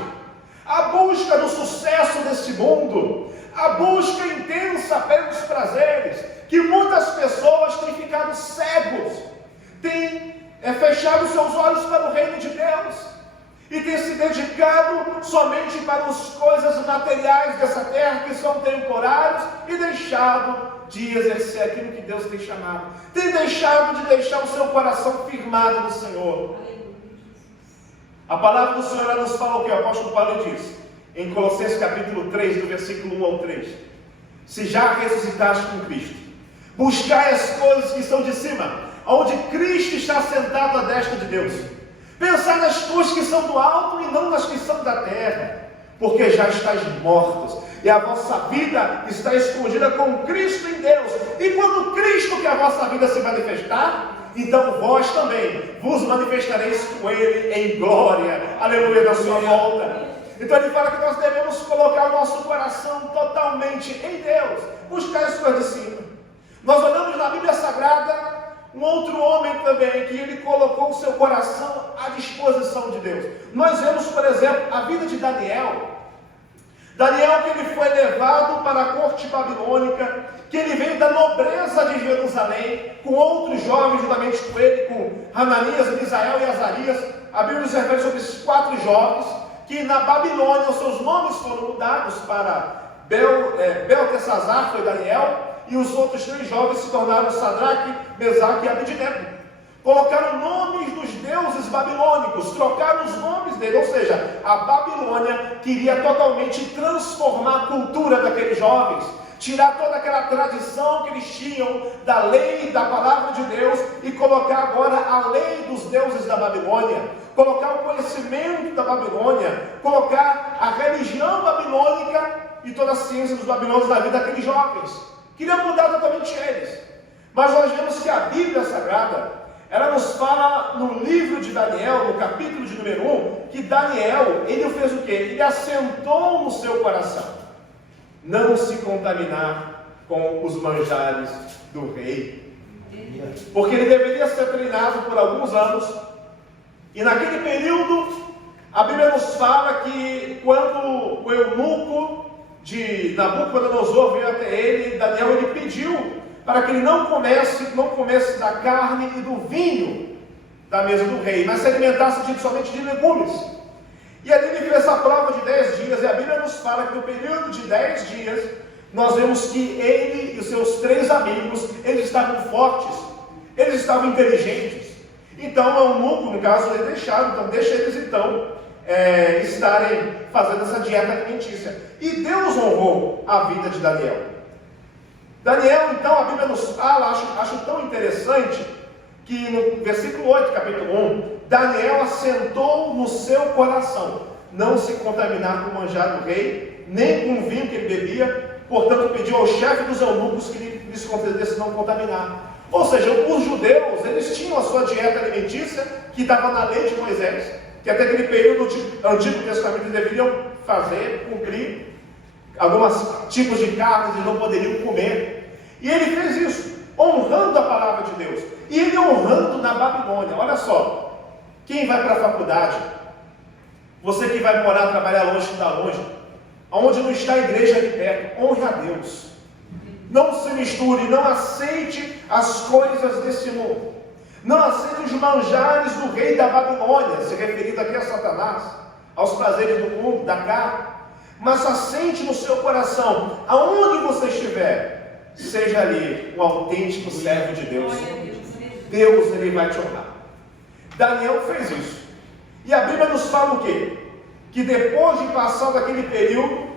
a busca do sucesso desse mundo, a busca intensa pelos prazeres, que muitas pessoas têm ficado cegos, têm fechado seus olhos para o reino de Deus, e têm se dedicado somente para as coisas materiais dessa terra, que são temporários, e deixado de exercer aquilo que Deus tem chamado, tem deixado de deixar o seu coração firmado no Senhor. A palavra do Senhor nos fala o que o apóstolo Paulo diz, em Colossenses capítulo 3, do versículo 1 ao 3, se já ressuscitaste com Cristo, buscai as coisas que são de cima, onde Cristo está sentado à destra de Deus. Pensai nas coisas que são do alto e não nas que são da terra, porque já estáis mortos, e a vossa vida está escondida com Cristo em Deus. E quando Cristo, que é a vossa vida, se manifestar, então vós também vos manifestareis com Ele em glória, aleluia, da sua volta. Então ele fala que nós devemos colocar o nosso coração totalmente em Deus, buscar as coisas de cima. Nós olhamos na Bíblia Sagrada um outro homem também, que ele colocou o seu coração à disposição de Deus. Nós vemos, por exemplo, a vida de Daniel. Daniel, que ele foi levado para a corte babilônica, que ele veio da nobreza de Jerusalém, com outros jovens juntamente com ele, com Hananias, Misael e Azarias. A Bíblia nos refere sobre esses 4 jovens, que na Babilônia os seus nomes foram mudados para Beltesazar, foi Daniel, e os outros 3 jovens se tornaram Sadraque, Mesaque e Abednego. Colocaram nomes dos deuses babilônicos, trocaram os nomes dele, ou seja, a Babilônia queria totalmente transformar a cultura daqueles jovens, tirar toda aquela tradição que eles tinham da lei, da palavra de Deus, e colocar agora a lei dos deuses da Babilônia, colocar o conhecimento da Babilônia, colocar a religião babilônica e toda a ciência dos babilônios na vida daqueles jovens. Queriam mudar totalmente eles. Mas nós vemos que a Bíblia Sagrada, ela nos fala no livro de Daniel, no capítulo de número 1, que Daniel, ele fez o quê? Ele assentou no seu coração não se contaminar com os manjares do rei. Porque ele deveria ser treinado por alguns anos, e naquele período, a Bíblia nos fala que quando o eunuco de Nabucodonosor veio até ele, Daniel, ele pediu para que ele não comesse da carne e do vinho da mesa do rei, mas se alimentasse somente de legumes. E ali ele fez essa prova de 10 dias, e a Bíblia nos fala que no período de 10 dias, nós vemos que ele e os seus 3 amigos, eles estavam fortes, eles estavam inteligentes. Então, o eunuco, no caso, ele deixaram, então deixa eles estarem fazendo essa dieta alimentícia. E Deus honrou a vida de Daniel. Daniel, então, a Bíblia nos fala, acho tão interessante, que no versículo 8, capítulo 1, Daniel assentou no seu coração não se contaminar com o manjar do rei, nem com o vinho que ele bebia, portanto pediu ao chefe dos eunucos que lhes concedesse não contaminar. Ou seja, os judeus, eles tinham a sua dieta alimentícia, que estava na lei de Moisés, que até aquele período do Antigo Testamento eles deveriam cumprir alguns tipos de carnes eles não poderiam comer. E ele fez isso, honrando a palavra de Deus. E ele honrando na Babilônia. Olha só, quem vai para a faculdade, você que vai morar, trabalhar longe, que está longe, onde não está a igreja aqui perto, honre a Deus. Não se misture, não aceite as coisas desse mundo. Não aceite os manjares do rei da Babilônia, se referindo aqui a Satanás, aos prazeres do mundo, da carne. Mas assente no seu coração, aonde você estiver, seja ali um autêntico servo de Deus. Deus, ele vai te honrar. Daniel fez isso. E a Bíblia nos fala o quê? Que depois de passar daquele período,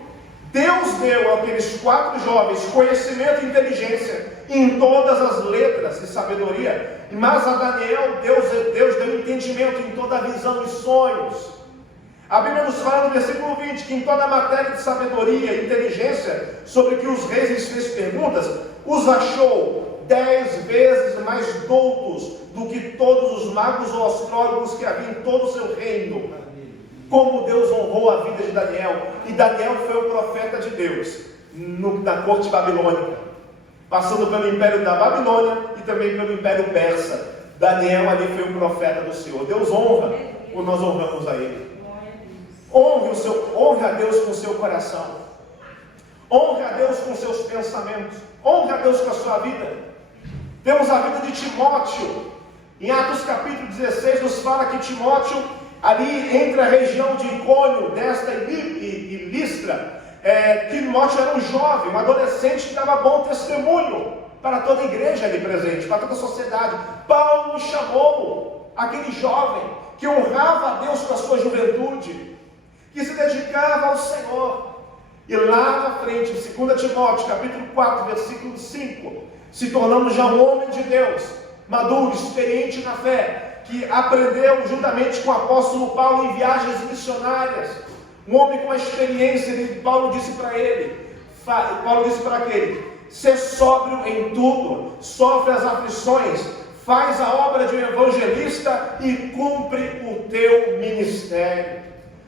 Deus deu àqueles 4 jovens conhecimento e inteligência em todas as letras e sabedoria. Mas a Daniel, Deus deu entendimento em toda a visão e sonhos. A Bíblia nos fala no versículo 20 que em toda a matéria de sabedoria e inteligência, sobre que os reis lhes fez perguntas, os achou 10 vezes mais doutos do que todos os magos ou astrólogos que havia em todo o seu reino. Como Deus honrou a vida de Daniel. E Daniel foi o profeta de Deus na corte babilônica, passando pelo império da Babilônia e também pelo império persa. Daniel ali foi o profeta do Senhor. Deus honra quando nós honramos a Ele. Honre a Deus com o seu coração. Honre a Deus com seus pensamentos. Honre a Deus com a sua vida. Temos a vida de Timóteo. Em Atos capítulo 16 nos fala que Timóteo, ali entre a região de Icônio, Desta e Listra, Timóteo era um jovem, um adolescente que dava bom testemunho para toda a igreja ali presente, para toda a sociedade. Paulo chamou aquele jovem que honrava a Deus com a sua juventude, que se dedicava ao Senhor. E lá na frente, em 2 Timóteo, capítulo 4, versículo 5, se tornando já um homem de Deus, maduro, experiente na fé, que aprendeu juntamente com o apóstolo Paulo em viagens missionárias, um homem com uma experiência. Paulo disse para aquele: ser sóbrio em tudo, sofre as aflições, faz a obra de um evangelista e cumpre o teu ministério.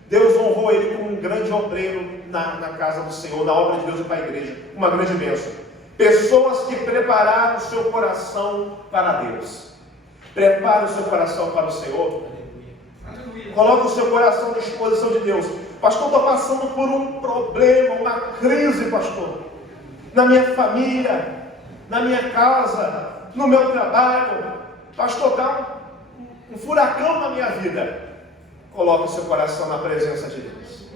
Deus honrou ele como um grande obreiro na casa do Senhor, na obra de Deus e para a igreja, uma grande bênção. Pessoas que prepararam o seu coração para Deus. Prepare o seu coração para o Senhor. Coloque o seu coração à disposição de Deus. Pastor, estou passando por um problema, uma crise, pastor. Na minha família, na minha casa, no meu trabalho. Pastor, está um furacão na minha vida. Coloque o seu coração na presença de Deus.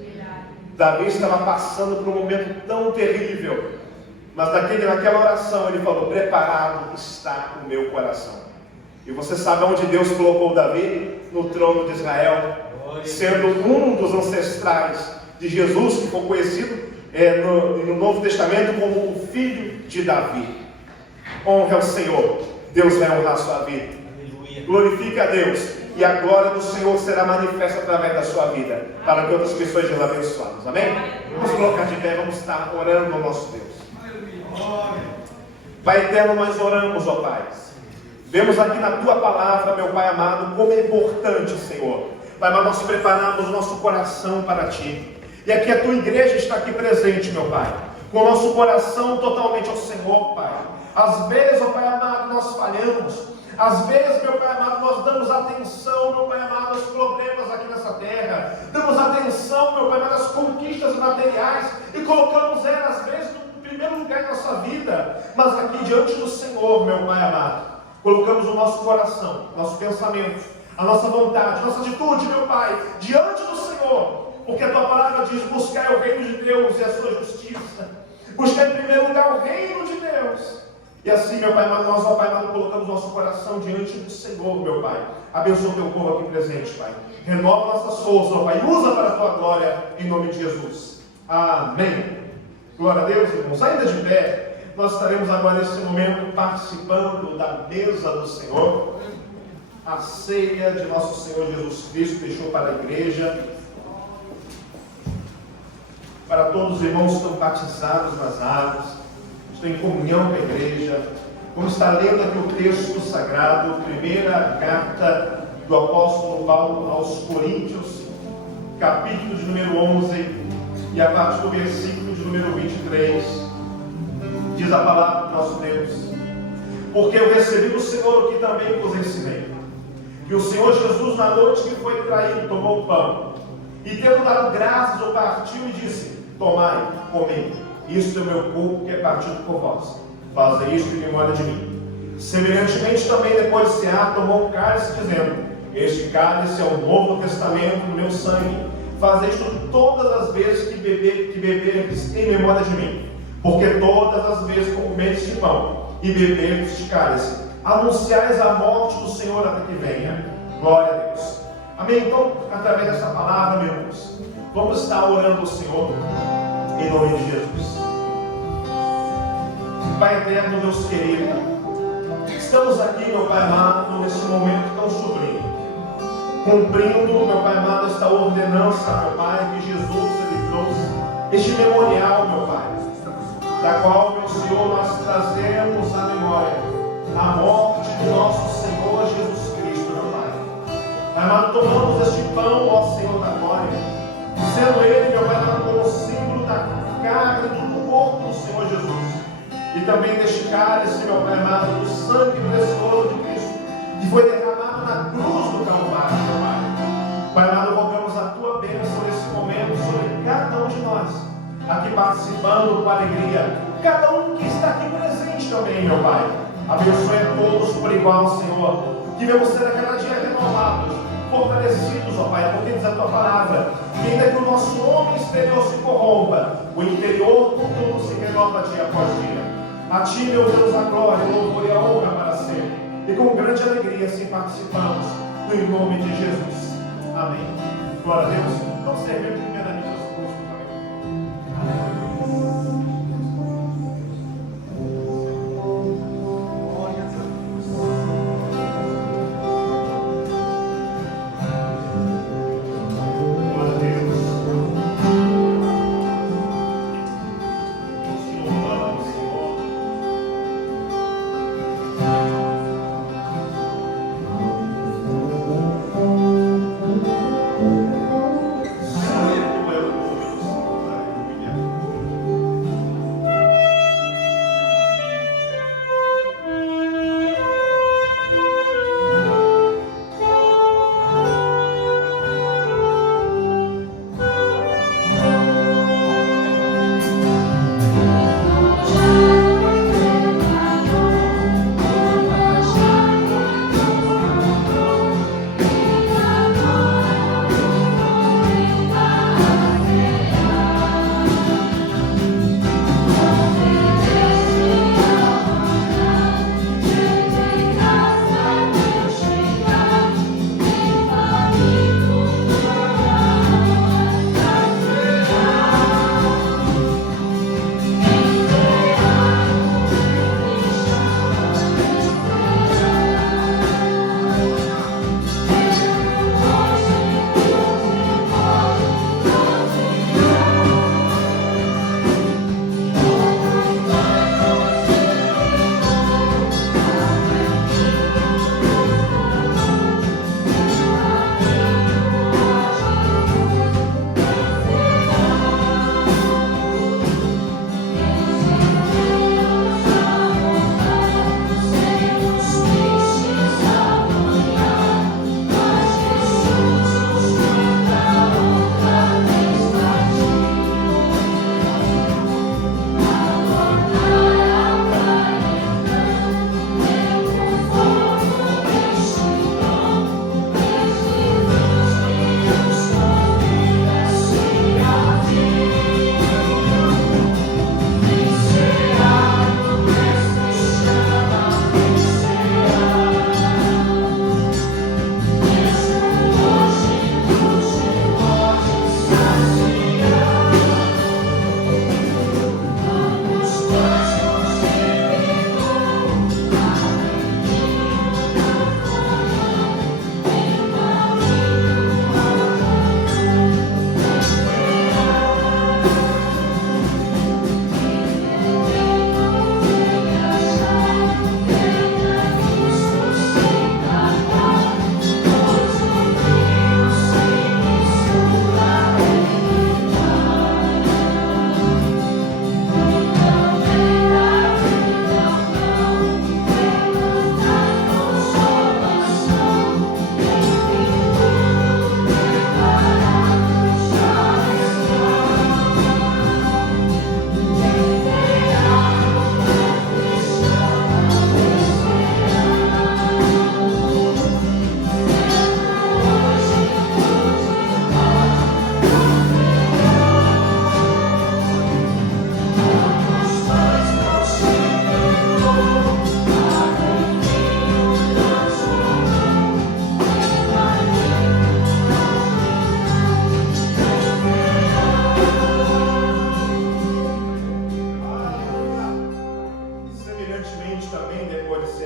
Davi estava passando por um momento tão terrível, mas naquela oração ele falou: preparado está o meu coração. E você sabe onde Deus colocou Davi? No trono de Israel, sendo um dos ancestrais de Jesus, que foi conhecido no Novo Testamento como o filho de Davi. Honre ao Senhor, Deus vai honrar a sua vida. Glorifique a Deus, e a glória do Senhor será manifesta através da sua vida, para que outras pessoas sejam abençoadas. Amém? Vamos colocar de pé, vamos estar orando ao nosso Deus. Pai eterno, nós oramos, ó Pai. Vemos aqui na Tua palavra, meu Pai amado, como é importante, Senhor. Pai, mas nós preparamos o nosso coração para Ti. E aqui a Tua igreja está aqui presente, meu Pai, com o nosso coração totalmente ao Senhor, Pai. Às vezes, ó Pai amado, nós falhamos. Às vezes, meu Pai amado, nós damos atenção, meu Pai amado, aos problemas aqui nessa terra. Damos atenção, meu Pai amado, às conquistas materiais. E colocamos elas, às vezes, no primeiro lugar da nossa vida. Mas aqui diante do Senhor, meu Pai amado, colocamos o nosso coração, nosso pensamento, a nossa vontade, a nossa atitude, meu Pai, diante do Senhor. Porque a Tua palavra diz: buscai o reino de Deus e a sua justiça. Buscai em primeiro lugar o reino de Deus. E assim, meu Pai amado, nós, ó Pai amado, colocamos nosso coração diante do Senhor, meu Pai. Abençoa o Teu povo aqui presente, Pai. Renova nossas forças, ó Pai. Usa para a Tua glória, em nome de Jesus. Amém. Glória a Deus, irmãos. Ainda de pé, nós estaremos agora nesse momento participando da mesa do Senhor. A ceia de nosso Senhor Jesus Cristo deixou para a igreja. Para todos os irmãos que estão batizados nas águas, estão em comunhão com a igreja. Vamos estar lendo aqui o texto sagrado, primeira carta do apóstolo Paulo aos Coríntios, capítulo de número 11, e a partir do versículo de número 23, diz a palavra do nosso Deus: porque eu recebi do Senhor o que também vos ensinei, que o Senhor Jesus, na noite que foi traído, tomou o pão, e tendo dado graças, o partiu e disse: tomai, comei, isto é o meu corpo que é partido por vós. Fazei isto em memória de mim. Semelhantemente também, depois de cear, tomou um cálice, dizendo: este cálice é o novo testamento no meu sangue. Fazei isto todas as vezes que beberdes em memória de mim. Porque todas as vezes que comerdes de pão e beberdes de cálice, anunciais a morte do Senhor até que venha. Glória a Deus. Amém? Então, através dessa palavra, meus irmãos, vamos estar orando ao Senhor, em nome de Jesus. Pai eterno, Deus querido, estamos aqui, meu Pai amado, nesse momento tão sublime, cumprindo, meu Pai amado, esta ordenança, meu Pai, que Jesus Ele trouxe, este memorial, meu Pai, da qual, meu Senhor, nós trazemos à memória a morte de nosso Senhor Jesus Cristo, meu Pai. Pai amado, tomamos este pão, ó Senhor da glória, sendo Ele, meu Pai amado, como símbolo da carne do corpo do Senhor Jesus. E também deste cálice, meu Pai amado, do sangue precioso de Cristo, que foi derramado na cruz do Calvário, meu Pai. Pai amado, rogamos a Tua bênção nesse momento sobre cada um de nós, aqui participando com alegria, cada um que está aqui presente também, meu Pai. Abençoe a todos por igual, Senhor, que venhamos ser a cada dia renovados, fortalecidos, ó Pai, porque diz a Tua palavra, que ainda que o nosso homem exterior se corrompa, o interior, contudo, se renova dia após dia. A Ti, meu Deus, a glória, o louvor e a honra para sempre. E com grande alegria, assim participamos, no nome de Jesus. Amém. Glória a Deus. Vamos servir primeiramente aos irmãos.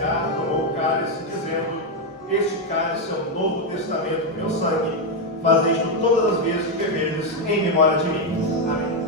cear, tomou o cálice, dizendo: Este cálice é o novo testamento do meu sangue. Fazei isto todas as vezes que beberdes em memória de mim. Amém.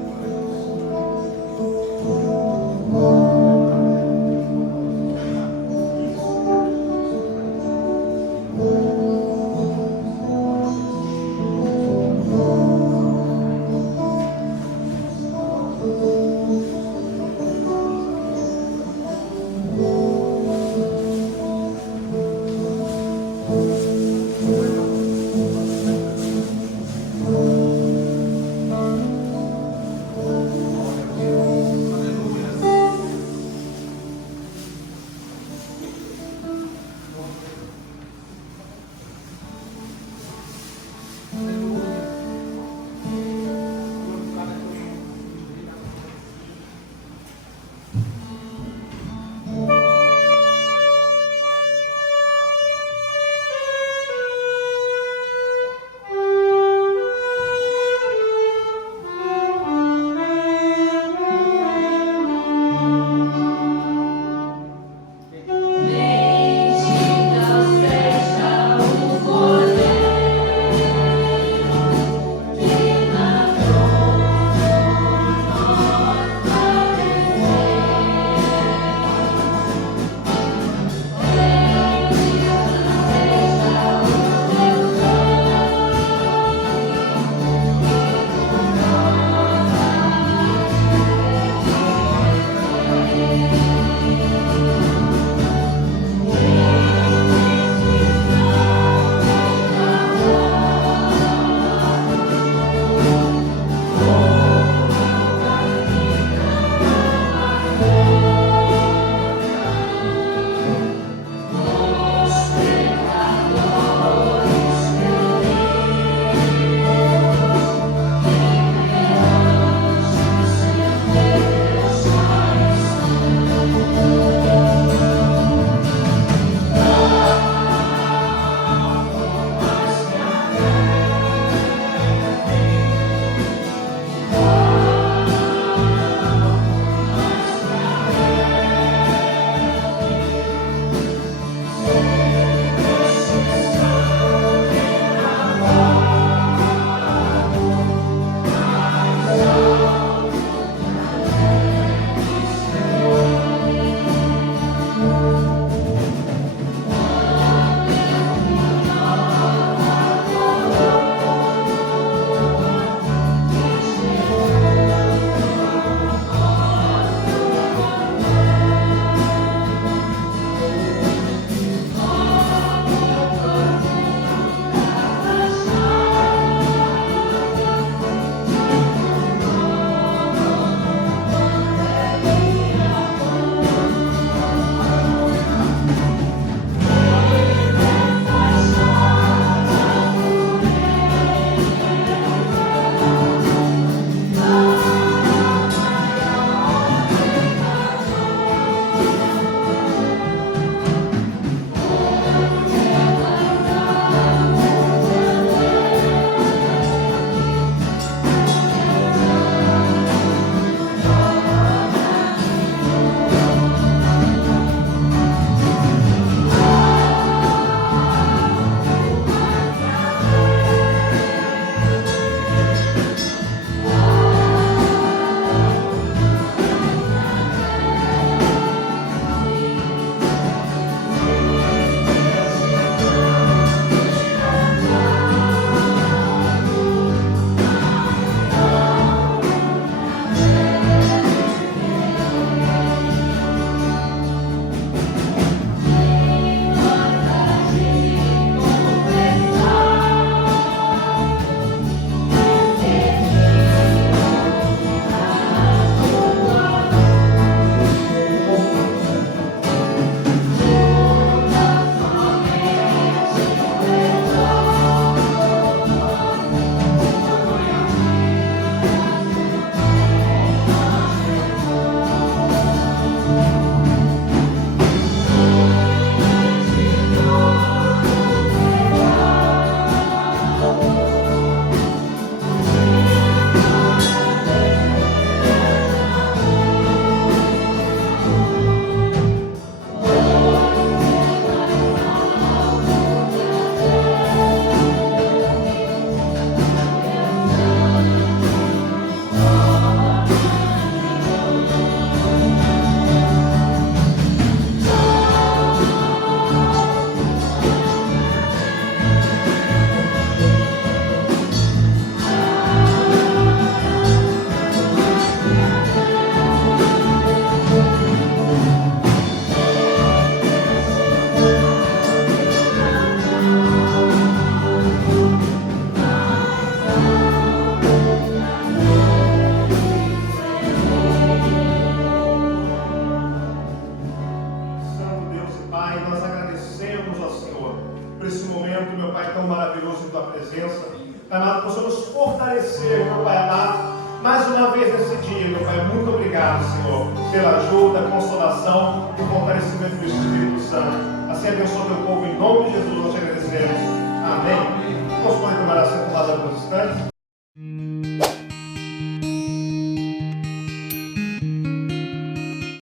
dia, meu Pai. Muito obrigado, Senhor, pela ajuda, consolação e fortalecimento do Espírito Santo. Assim abençoa teu povo em nome de Jesus.